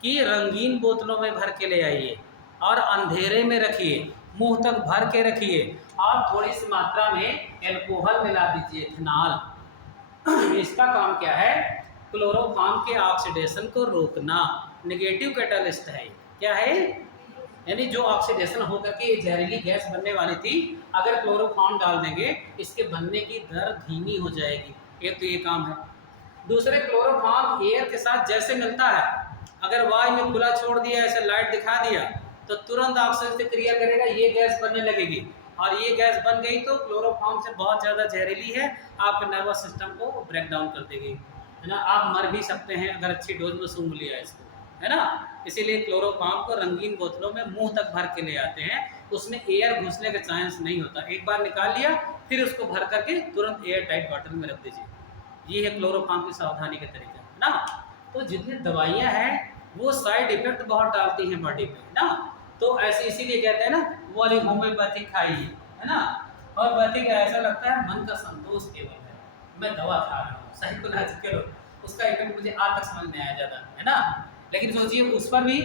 कि रंगीन बोतलों में भर के ले आइए और अंधेरे में रखिए, मुंह तक भर के रखिए और थोड़ी सी मात्रा में एल्कोहल मिला दीजिए, इथेनॉल। इसका काम क्या है, क्लोरोफॉर्म के ऑक्सीडेशन को रोकना, नेगेटिव कैटालिस्ट है। क्या है, यानी जो ऑक्सीडेशन होकर के ये जहरीली गैस बनने वाली थी, अगर क्लोरोफॉर्म डाल देंगे इसके बनने की दर धीमी हो जाएगी। एक तो ये काम है। दूसरे, क्लोरोफॉर्म एयर के साथ जैसे मिलता है, अगर वायु में खुला छोड़ दिया, ऐसे लाइट दिखा दिया तो तुरंत ऑक्सीजन से क्रिया करेगा, ये गैस बनने लगेगी और ये गैस बन गई तो क्लोरोफॉर्म से बहुत ज़्यादा जहरीली है, आपके नर्वस सिस्टम को ब्रेक डाउन कर देगी, है ना। आप मर भी सकते हैं अगर अच्छी डोज में सूंघ लिया इसको, है ना। इसीलिए क्लोरोफॉर्म को रंगीन बोतलों में मुंह तक भर के ले आते हैं, उसमें एयर घुसने का चांस नहीं होता। एक बार निकाल लिया फिर उसको भर करके तुरंत एयर टाइट बॉटल में रख दीजिए। ये है क्लोरोफॉर्म की सावधानी का तरीका, है ना। तो जितनी दवाइयाँ हैं वो साइड इफेक्ट बहुत डालती हैं बॉडी में, है ना। तो ऐसे इसीलिए कहते हैं ना, वो वाली होम्योपैथिक खाइए, है ना। होम्योपैथिक ऐसा लगता है मन का संतोष केवल है, मैं दवा खा रहा हूँ, साइकोलॉजिकल उसका इफेक्ट मुझे आज तक समझ में आया ज़्यादा, है ना। लेकिन सोचिए उस पर भी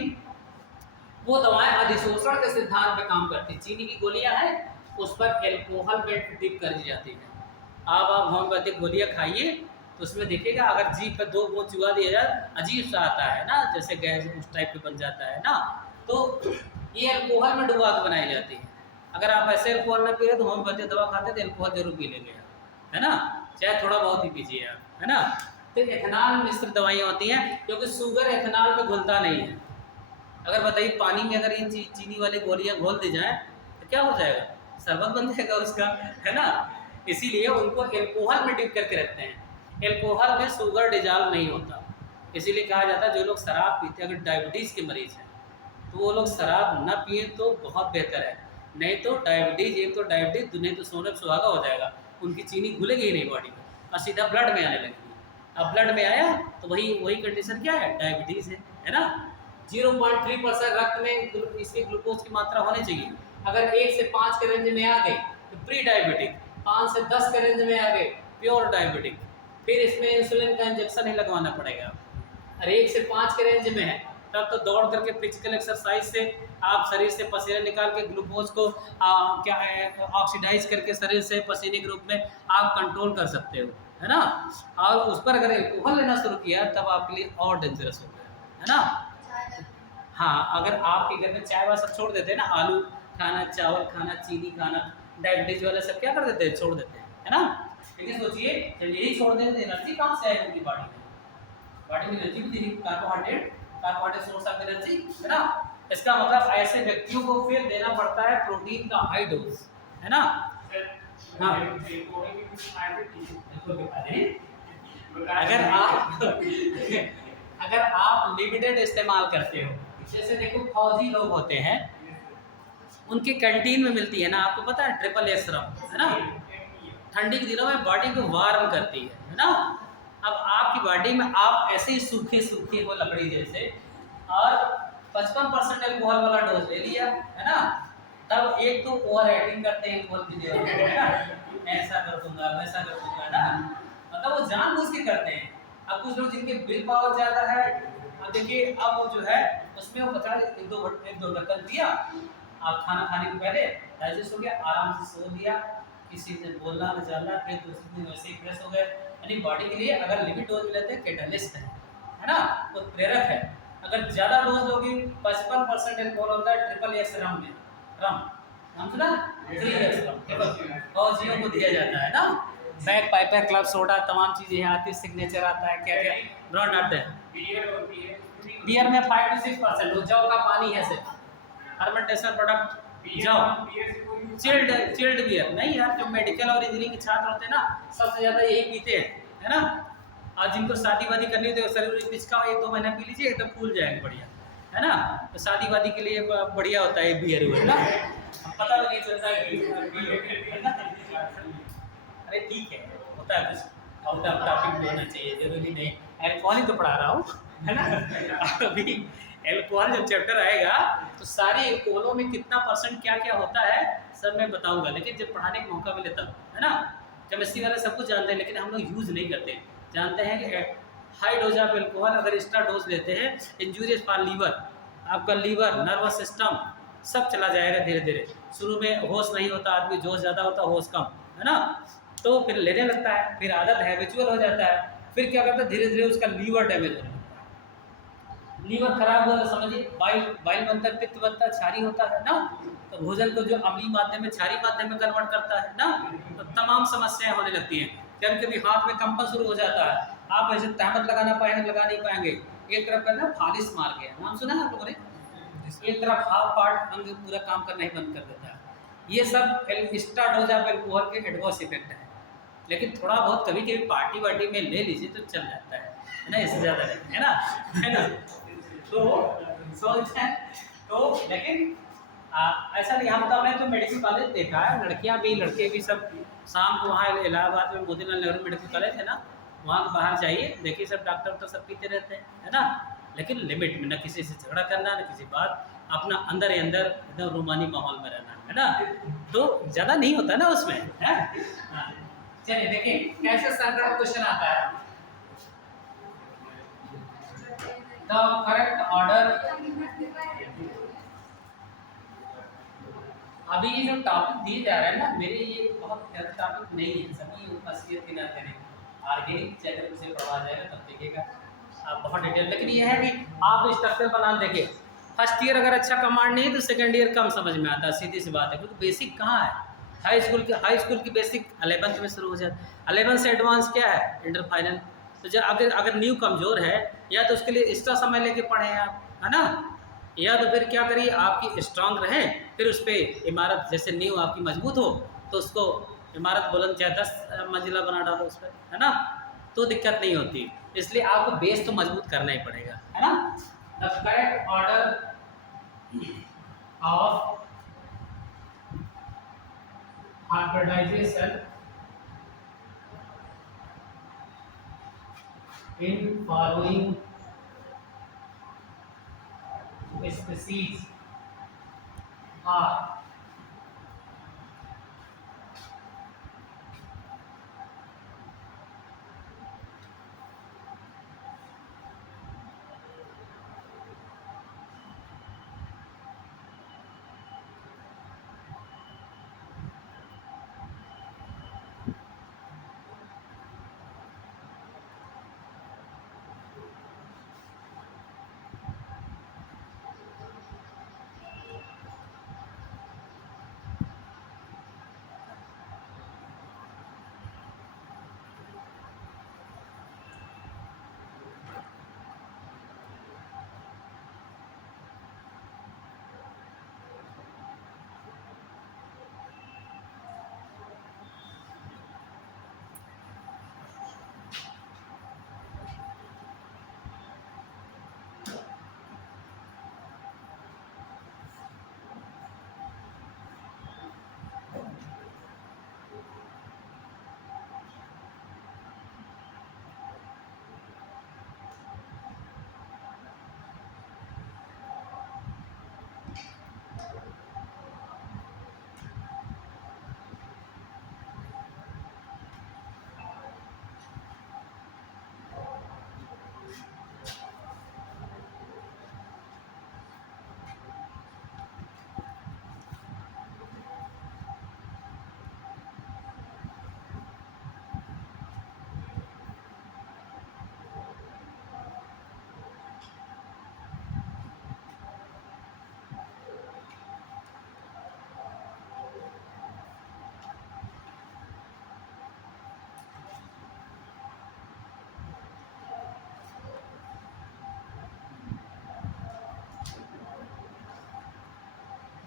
वो दवाएं अधिशोषण के सिद्धांत पे काम करती हैं। चीनी की गोलियां हैं, उस पर एल्कोहल में डिप कर दी जाती है। अब आप होम्योपैथिक गोलियां खाइए तो उसमें देखिएगा, अगर जीभ पे 2 बूंद चुआ दिया जाए अजीब सा आता है ना, जैसे गैस उस टाइप के बन जाता है ना। तो ये एल्कोहल में डुबा के बनाई जाती है। अगर आप ऐसे एल्कोहल ना पी रहे तो होम्योपैथिक दवा खाते तो एल्कोहल जरूर पी लेंगे आप, है ना, चाहे थोड़ा बहुत ही पीजिए आप, है ना। तो एथेनॉल मिश्रित दवाइयाँ होती हैं, क्योंकि शुगर एथेनॉल में घुलता नहीं है। अगर बताइए पानी में अगर ये चीनी वाली गोलियां घोल दी जाए तो क्या हो जाएगा, शरबत बन जाएगा उसका, है ना। इसीलिए उनको एल्कोहल में डिप करके रखते हैं। एल्कोहल में शुगर डिजॉल्व नहीं होता, इसीलिए कहा जाता है जो लोग शराब पीते हैं, अगर डायबिटीज़ के मरीज हैं तो वो लोग शराब ना पिए तो बहुत बेहतर है। नहीं तो डायबिटीज़, एक तो डायबिटीज़, नहीं तो सोने पर सुहागा हो जाएगा, उनकी चीनी घुलेगी ही नहीं बॉडी में और सीधा ब्लड में आने लगेगी। अब ब्लड में आया तो वही कंडीशन क्या है, डायबिटीज़ है ना। 0.3% रक्त में इसकी ग्लूकोज की मात्रा होनी चाहिए। अगर 1 से 5 के रेंज में आ गई तो प्री डायबिटिक, 5 से 10 के रेंज में आ गए प्योर डायबिटिक, फिर इसमें इंसुलिन का इंजेक्शन ही लगवाना पड़ेगा। और 1 से 5 के रेंज में है तब तो दौड़ करके फिजिकल एक्सरसाइज से आप शरीर से पसीना निकाल के ग्लूकोज को क्या है ऑक्सीडाइज करके शरीर से पसीने के रूप में आप कंट्रोल कर सकते हो, है ना। और उस पर अगर एल्कोहल लेना शुरू किया तब आपके लिए और डेंजरस हो गया, है ना। हाँ, अगर आपके घर में चाय वाला सब छोड़ देते हैं ना, आलू खाना, चावल खाना, चीनी खाना, डायबिटीज वाले सब क्या कर देते हैं, छोड़ देते हैं, है ना। लेकिन सोचिए जब यही छोड़ देते तो एनर्जी कहाँ से आएगी उनकी बॉडी में एनर्जी भी देगी, कार्बोहाइड्रेट सोर्स ऑफ एनर्जी, है ना। इसका मतलब ऐसे व्यक्तियों को फिर देना पड़ता है प्रोटीन का हाई डोज, है ना। हाँ, अगर आप लिमिटेड इस्तेमाल करते हो, जैसे देखो फौजी लोग होते हैं उनके कैंटीन में मिलती है ना, आपको पता है ट्रिपल एस रम, है ना, ठंडी के दिनों में बॉडी को वार्म करती है ना। अब आपकी बॉडी में आप ऐसे ही सूखे हो लकड़ी जैसे और 55% एल्कोहल वाला डोज ले लिया, है ना, तब एक तो ओवर एक्टिंग करते हैं एल्कोहल की देर में, है ना, ऐसा कर दूंगा वैसा कर दूंगा ना, मतलब वो जानबूझ के करते हैं। अब कुछ लोग जिनके बिल पावर ज़्यादा है, अब देखिए अब वो जो है उसमें वो बता एक दो ढक्कन दिया, आप खाना खाने के पहले डाइजेस्ट हो गया, आराम से सो लिया, किसी से बोलना न चलना, फिर दूसरे दिन वैसे ही फ्रेश हो गए। यानी बॉडी के लिए अगर लिमिट डोज लेते हैं कैटलिस्ट है ना, तो प्रेरक है। अगर ज़्यादा डोज लोगे 55% एल्कोहल होता है ट्रिपल एक्स रम में, हम सुना 3x रम फौजियों को दिया जाता है ना। बैग पाइपर क्लब सोडा तमाम चीज़ें आती है, सिग्नेचर आता है, क्या क्या ब्रांड आते हैं। बियर में 5 से 6% जौ का पानी है सिर्फ, फर्मेंटेशन प्रोडक्ट जाओ BS को use चिल्ड बियर नहीं यार, जो मेडिकल और इंजीनियरिंग के छात्र होते हैं ना सबसे ज़्यादा यही पीते हैं, है ना। आज जिनको शादी वादी करनी होती है शरीर पिचका 1-2 महीना पी लीजिए एकदम फूल जाएंगे बढ़िया, है ना। तो शादी वादी के लिए बढ़िया होता है बियर, है ना। पता भी नहीं चलता है है ना। अरे ठीक है, होता है कुछ आउट ऑफ टॉपिक भी होना चाहिए, जरूरी नहीं अल्कोहल ही तो पढ़ा रहा हूँ, है ना। अभी अल्कोहल जब चैप्टर आएगा तो सारे अल्कोहलों में कितना परसेंट क्या क्या होता है सब मैं बताऊंगा, लेकिन जब पढ़ाने का मौका मिले तब, है ना। केमिस्ट्री वाले सब कुछ जानते हैं लेकिन हम लोग यूज़ नहीं करते। जानते हैं कि हाई डोज ऑफ अल्कोहल अगर एक्स्ट्रा डोज लेते हैं इंजूरियस फॉर लीवर, आपका लीवर नर्वस सिस्टम सब चला जाएगा धीरे धीरे। शुरू में होश नहीं होता आदमी, जोश ज़्यादा होता होश कम, है ना। तो फिर लेने लगता है, फिर आदत हैबिचुअल हो जाता है, फिर क्या करता है धीरे धीरे उसका लीवर डैमेज होने लगता है। लीवर खराब हुआ तो समझिए बाइल बनता है, पित्त बनता है, क्षारी होता है ना। तो भोजन को जो अम्लीय माध्यम में क्षारी माध्यम में कन्वर्ट करता है ना, तो तमाम समस्याएं होने लगती हैं। कभी कभी हाथ में कंपन शुरू हो जाता है, आप ऐसे तहमत लगा नहीं पाएंगे। एक तरफ करना फालिस मार गया, नाम सुना है आप लोगों ने। एक तरफ हाफ पार्ट अंग पूरा काम करना ही बंद कर देता है। ये सब एक्स्ट्रा डोज ऑफ अल्कोहल के एडवर्स इफेक्ट है। लेकिन थोड़ा बहुत कभी कभी पार्टी वार्टी में ले लीजिए तो चल जाता है ना, इससे ज़्यादा नहीं, है ना, है ना। तो सोचते हैं तो लेकिन ऐसा नहीं, हम तो हमने तो मेडिकल कॉलेज देखा है, लड़कियां भी लड़के भी सब शाम को वहाँ इलाहाबाद में मोतीलाल नेहरू मेडिकल कॉलेज है ना, वहाँ के बाहर जाइए देखिए सब डॉक्टर तो सब पीते रहते हैं, है ना। लेकिन लिमिट में, ना किसी से झगड़ा करना ना किसी बात, अपना अंदर ही अंदर एकदम रूमानी माहौल में रहना, है ना। तो ज़्यादा नहीं होता ना उसमें, है। हाँ चलिए देखिए कैसे संग्रह क्वेश्चन आता है। द करेक्ट ऑर्डर, अभी ये जो टॉपिक दिए जा रहे हैं ना मेरे, ये बहुत हेल्थ टॉपिक नहीं है, सभी असलियत के नाते नहीं। ऑर्गेनिक चैनल से पढ़ा जाएगा तब देखिएगा आप बहुत डिटेल। लेकिन ये है कि आप स्ट्रक्चर बना देखिए, फर्स्ट ईयर अगर अच्छा कमांड नहीं है तो सेकेंड ईयर कम समझ में आता है, सीधी सी बात है, क्योंकि बेसिक कहाँ है। हाई स्कूल की बेसिक 11th में शुरू हो जाती है, 11th से एडवांस क्या है इंटर फाइनल। तो जब अगर न्यू कमज़ोर है या तो उसके लिए एक्स्ट्रा समय लेके पढ़ें आप, है ना, या तो फिर क्या करिए आपकी स्ट्रांग रहे, फिर उस पर इमारत जैसे नींव आपकी मजबूत हो तो उसको इमारत बुलंद चाहे 10 मंजिला बना डालो उस पर, है ना, तो दिक्कत नहीं होती। इसलिए आपको बेस तो मजबूत करना ही पड़ेगा, है ना। The correct order of hybridization in following species are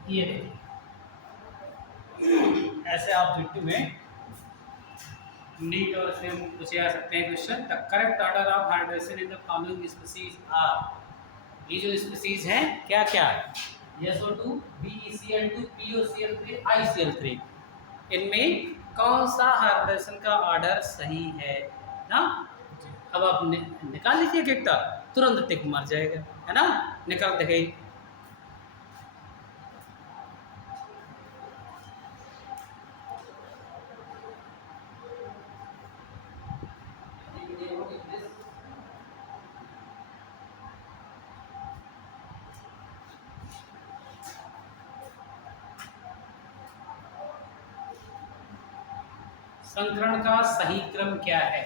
ये देखिए ऐसे ऑब्जेक्टिव में नीट और सेम पूछे जा सकते हैं question. The correct order of hydration in the following species are. ये जो स्पीसीज हैं क्या क्या, SO2, BeCl2, POCl3, ICl3, इनमें कौन सा हाइब्रिडेशन का ऑर्डर सही है ना। अब आप निकाल लीजिए डेटा, तुरंत टिक मार जाएगा, है ना, निकाल देंगे। संकरण का सही क्रम क्या है?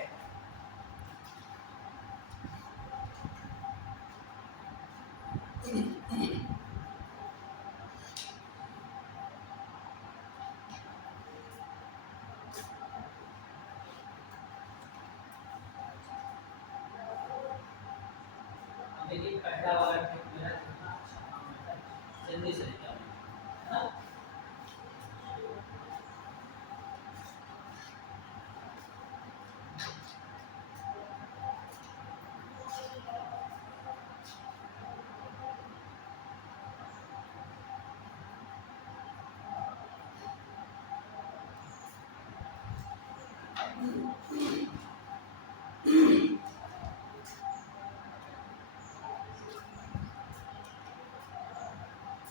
देखिए पहला वाला जल्दी से निकाल, है ना।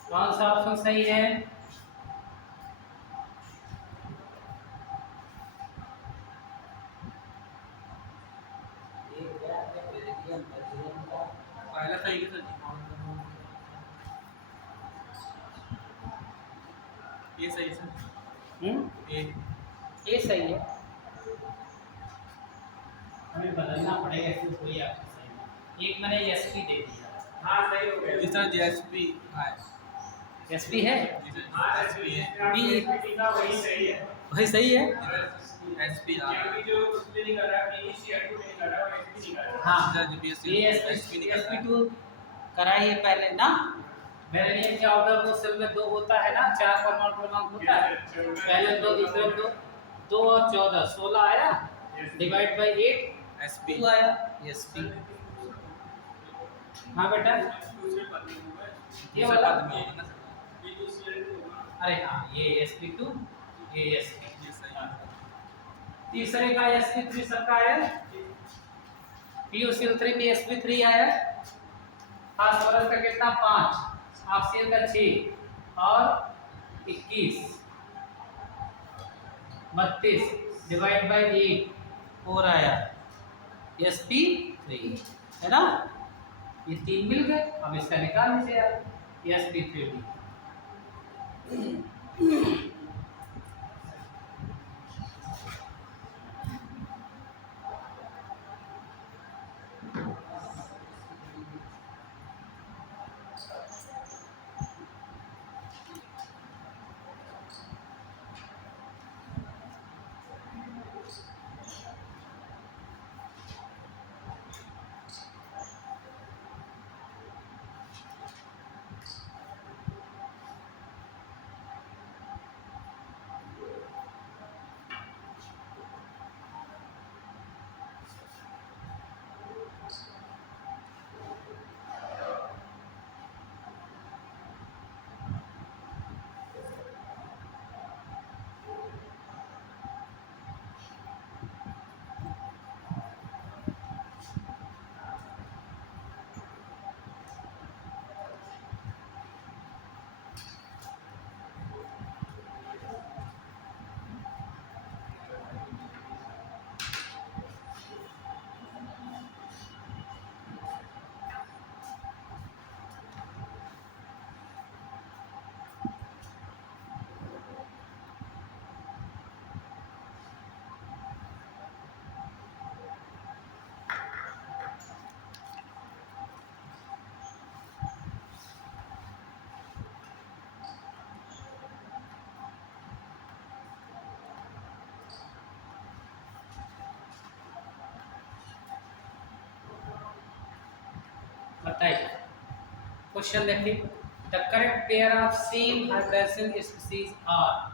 कौन सा ऑप्शन सही है? पहला सही है सर। ये सही है सर। ये सही है। हमें बदलना पड़ेगा, इसमें कोई ऑप्शन सही नहीं। एक मैंने SP दे दिया। हाँ सही हो गया। जी सर JSP है। SP है, जी सर हाँ SP है। SP का वही सही है। वही सही है। SP आ क्योंकि जो उसने नहीं कर रहा है, BeCl2 नहीं कर रहा है, वो SP नहीं कर रहा है। हाँ, सर ये SP नहीं करता है। SP2 कराइए पहले ना। वेरिएंट क्या होगा, वो सेल में 2 होता है ना, 4 परमाणु क्रमांक होता है। पहले 2, दूसरे 2, 2 और 14, 16 आया, डिवाइड बाय 8 SP 2 आया, SP। हाँ बेटा, दूसरे पद में होगा। ये दूसरे वाला, पद में होगा ना सर। BeCl2 होगा। अरे हाँ, ये SP2, ये SP। ये सही है। तीसरे का SP3 सबका आया, POCl3 में SP3 आया। फास्फोरस का कितना 5, ऑक्सीजन का 6 और 21, 32 डिवाइड बाय 8 4 आया, SP3, है ना। ये 3 मिल गए, अब इसका निकाल लीजिए आप, SP3D। बताइए क्वेश्चन देखिए, the correct pair of same hybridization species are.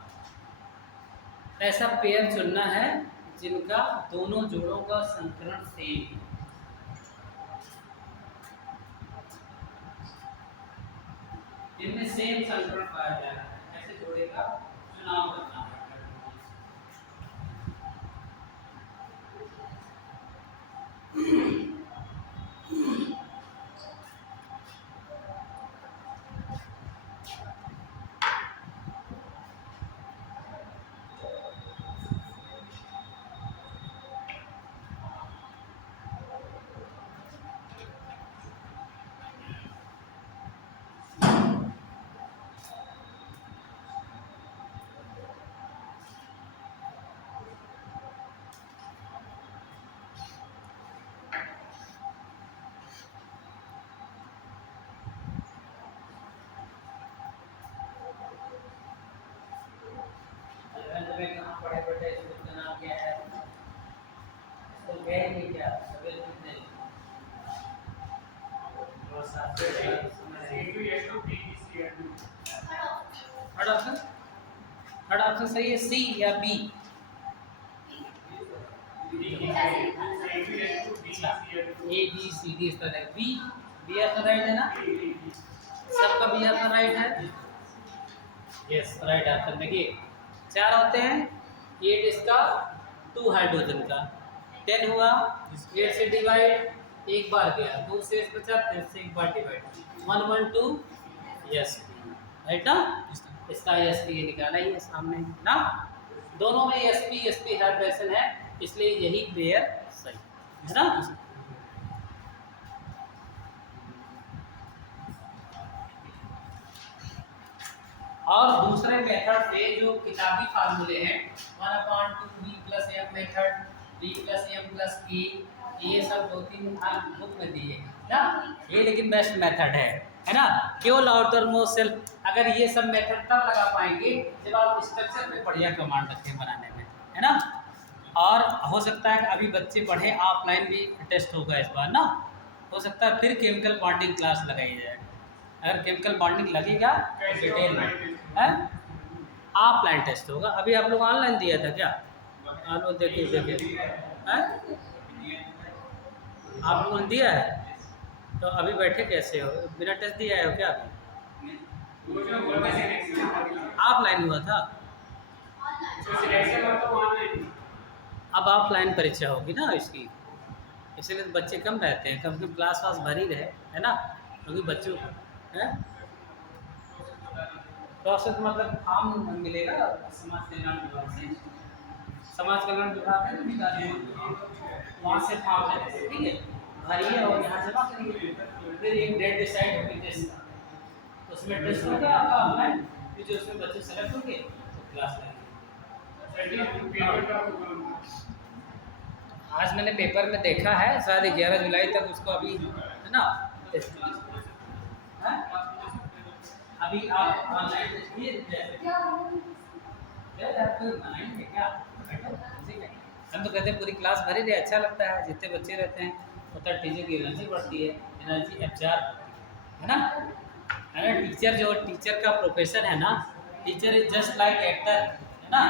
ऐसा पेयर चुनना है जिनका दोनों जोड़ों का संकरण सेम, जिनमें सेम संकरण पाया जा रहा है, ऐसे जोड़े का चुनाव करना है। कहाँ पढ़े बेटे, स्कूल का नाम क्या है? स्कूल गए नहीं क्या? सवेरे कितने? और साथ थर्ड ऑप्शन सही है, सी या B? A B C D इस तरह, बी बी आंसर राइट है ना? सबका बी आंसर राइट है? Yes right answer. देखिए 4 होते हैं, 8 इसका, 2 हाइड्रोजन का, 10 हुआ, 8 से डिवाइड एक बार गया, 2 से बचा, फिर से एक बार डिवाइड, 1 1 2 यस राइट ना? इसका एस पी निकाला ही है सामने ना, दोनों में एस पी हाइड्रोजन है, इसलिए यही पेयर सही है ना। और दूसरे मेथड से जो किताबी फार्मूले हैं 1/2 b + m method, b + m + k, ये सब 2-3 बुक में दिए ना, ये लेकिन बेस्ट मेथड है ना। केवल आउटर मोस्ट सेल, अगर ये सब मेथड तब लगा पाएंगे जब आप स्ट्रक्चर में बढ़िया कमांड रखें बनाने में, है ना। और हो सकता है कि अभी बच्चे पढ़े, ऑफलाइन भी टेस्ट होगा इस बार ना, हो सकता है फिर केमिकल बॉन्डिंग क्लास लगाई जाए। अगर केमिकल बॉन्डिंग लगेगा डिटेल में है, ऑफलाइन टेस्ट होगा। अभी आप लोग ऑनलाइन दिया था क्या? आप लोग देखिए हैं, आप लोगों ने दिया है, तो अभी बैठे कैसे हो, बिना टेस्ट दिया है हो क्या? ऑफलाइन हुआ था, अब ऑफलाइन परीक्षा होगी ना इसकी, इसलिए तो बच्चे कम रहते हैं, कम से कम क्लास वास भरी रहे, है ना, क्योंकि बच्चों हैं प्रोसेस मतलब फॉर्म मिलेगा समाज कल्याण विभाग से, समाज कल्याण विभाग है ना, वहाँ से फॉर्म लेंगे, ठीक है, भरिए और यहाँ जमा करिए, फिर एक डेट डिसाइड होगी टेस्ट का, तो उसमें टेस्ट होगा आपका ऑनलाइन, फिर जो उसमें बच्चे सेलेक्ट होंगे तो क्लास लगेगी। आज मैंने पेपर में देखा है, शायद 11 जुलाई तक उसको अभी है ना टेस्ट है? अभी आप ऑनलाइन देखिए क्या हम तो कहते हैं पूरी क्लास भरी रहे, अच्छा लगता है, जितने बच्चे रहते हैं उतना टीचर की एनर्जी बढ़ती है, एनर्जी एब्जॉर्ब है ना। है ना, टीचर जो टीचर का प्रोफेशन है ना, teacher is just like actor है ना।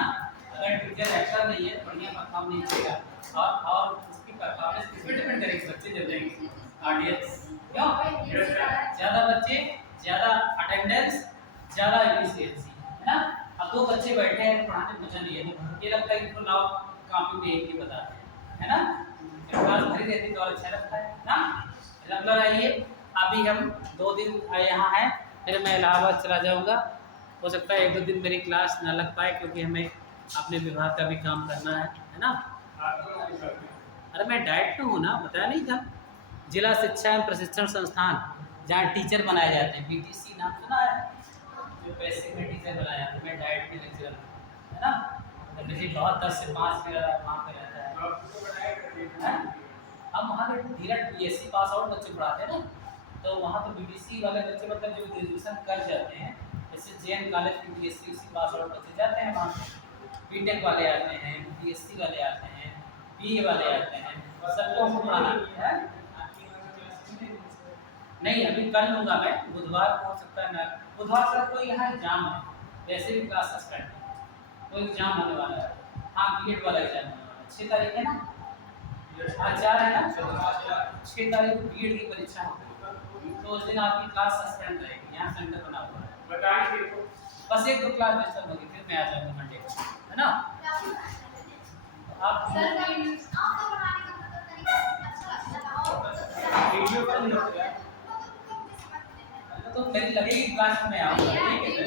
अगर टीचर एक्टर नहीं है, बढ़िया परफॉर्म नहीं करेगा और उसकी परफॉर्मेंस किस पे डिपेंड करेगी? बच्चे जब जाएंगे ऑडियंस, क्यों ज़्यादा बच्चे ज़्यादा अटेंडेंस ज़्यादा एफिशिएंसी है ना। अब 2 बच्चे बैठे हैं पढ़ाने में मजा नहीं है, ये लगता है कि तो लाओ कॉपी में एक ही बताते हैं, है ना, क्लास भरी रहती तो अच्छा लगता है ना। नंबर आइए, अभी हम 2 दिन यहाँ हैं, फिर मैं इलाहाबाद चला जाऊँगा, हो सकता है 1-2 दिन मेरी क्लास ना लग पाए, क्योंकि हमें अपने विभाग का भी काम करना है ना। अरे मैं डाइट पे हूँ ना, बताया नहीं था, जिला शिक्षा एवं प्रशिक्षण संस्थान जहाँ टीचर बनाए जाते हैं, BTC नाम सुना है, जो पैसे में टीचर बनाए जाते हैं, मैं डाइट के लेक्चरर है ना, तो मुझे बहुत 10 से 5 के वहाँ पे रहता है। हम वहाँ पे डायरेक्ट BSc पास आउट बच्चे पढ़ाते हैं ना, तो वहाँ तो BTC वाले बच्चे मतलब जो ग्रेजुएशन कर जाते हैं, जैसे JN कॉलेज की BSc पास आउट बच्चे जाते हैं वहाँ, BTech वाले आते हैं, BSc वाले आते हैं, BA वाले आते हैं, सबको हमको पढ़ाना है। नहीं अभी कर लूँगा मैं, बुधवार को हो सकता है ना, बुधवार से कोई यहाँ एग्जाम है, वैसे भी क्लास सस्पेंड है, कोई एग्जाम होने वाला है। हाँ बीएड वाला एग्जाम 6 तारीख है ना, आज 4 है ना, 6 तारीख को बीएड की परीक्षा होगी। तो उस दिन आपकी क्लास सस्पेंड रहेगी, यहाँ सेंटर बना हुआ है। बताइए तो। बस 1-2 क्लास डिस्टर्ब होगी, फिर मैं आ जाऊँगा मंडे को, है ना। आप वीडियो कॉल करते हैं। तो मेरी लगेगी क्लास में आऊँगा, ठीक है।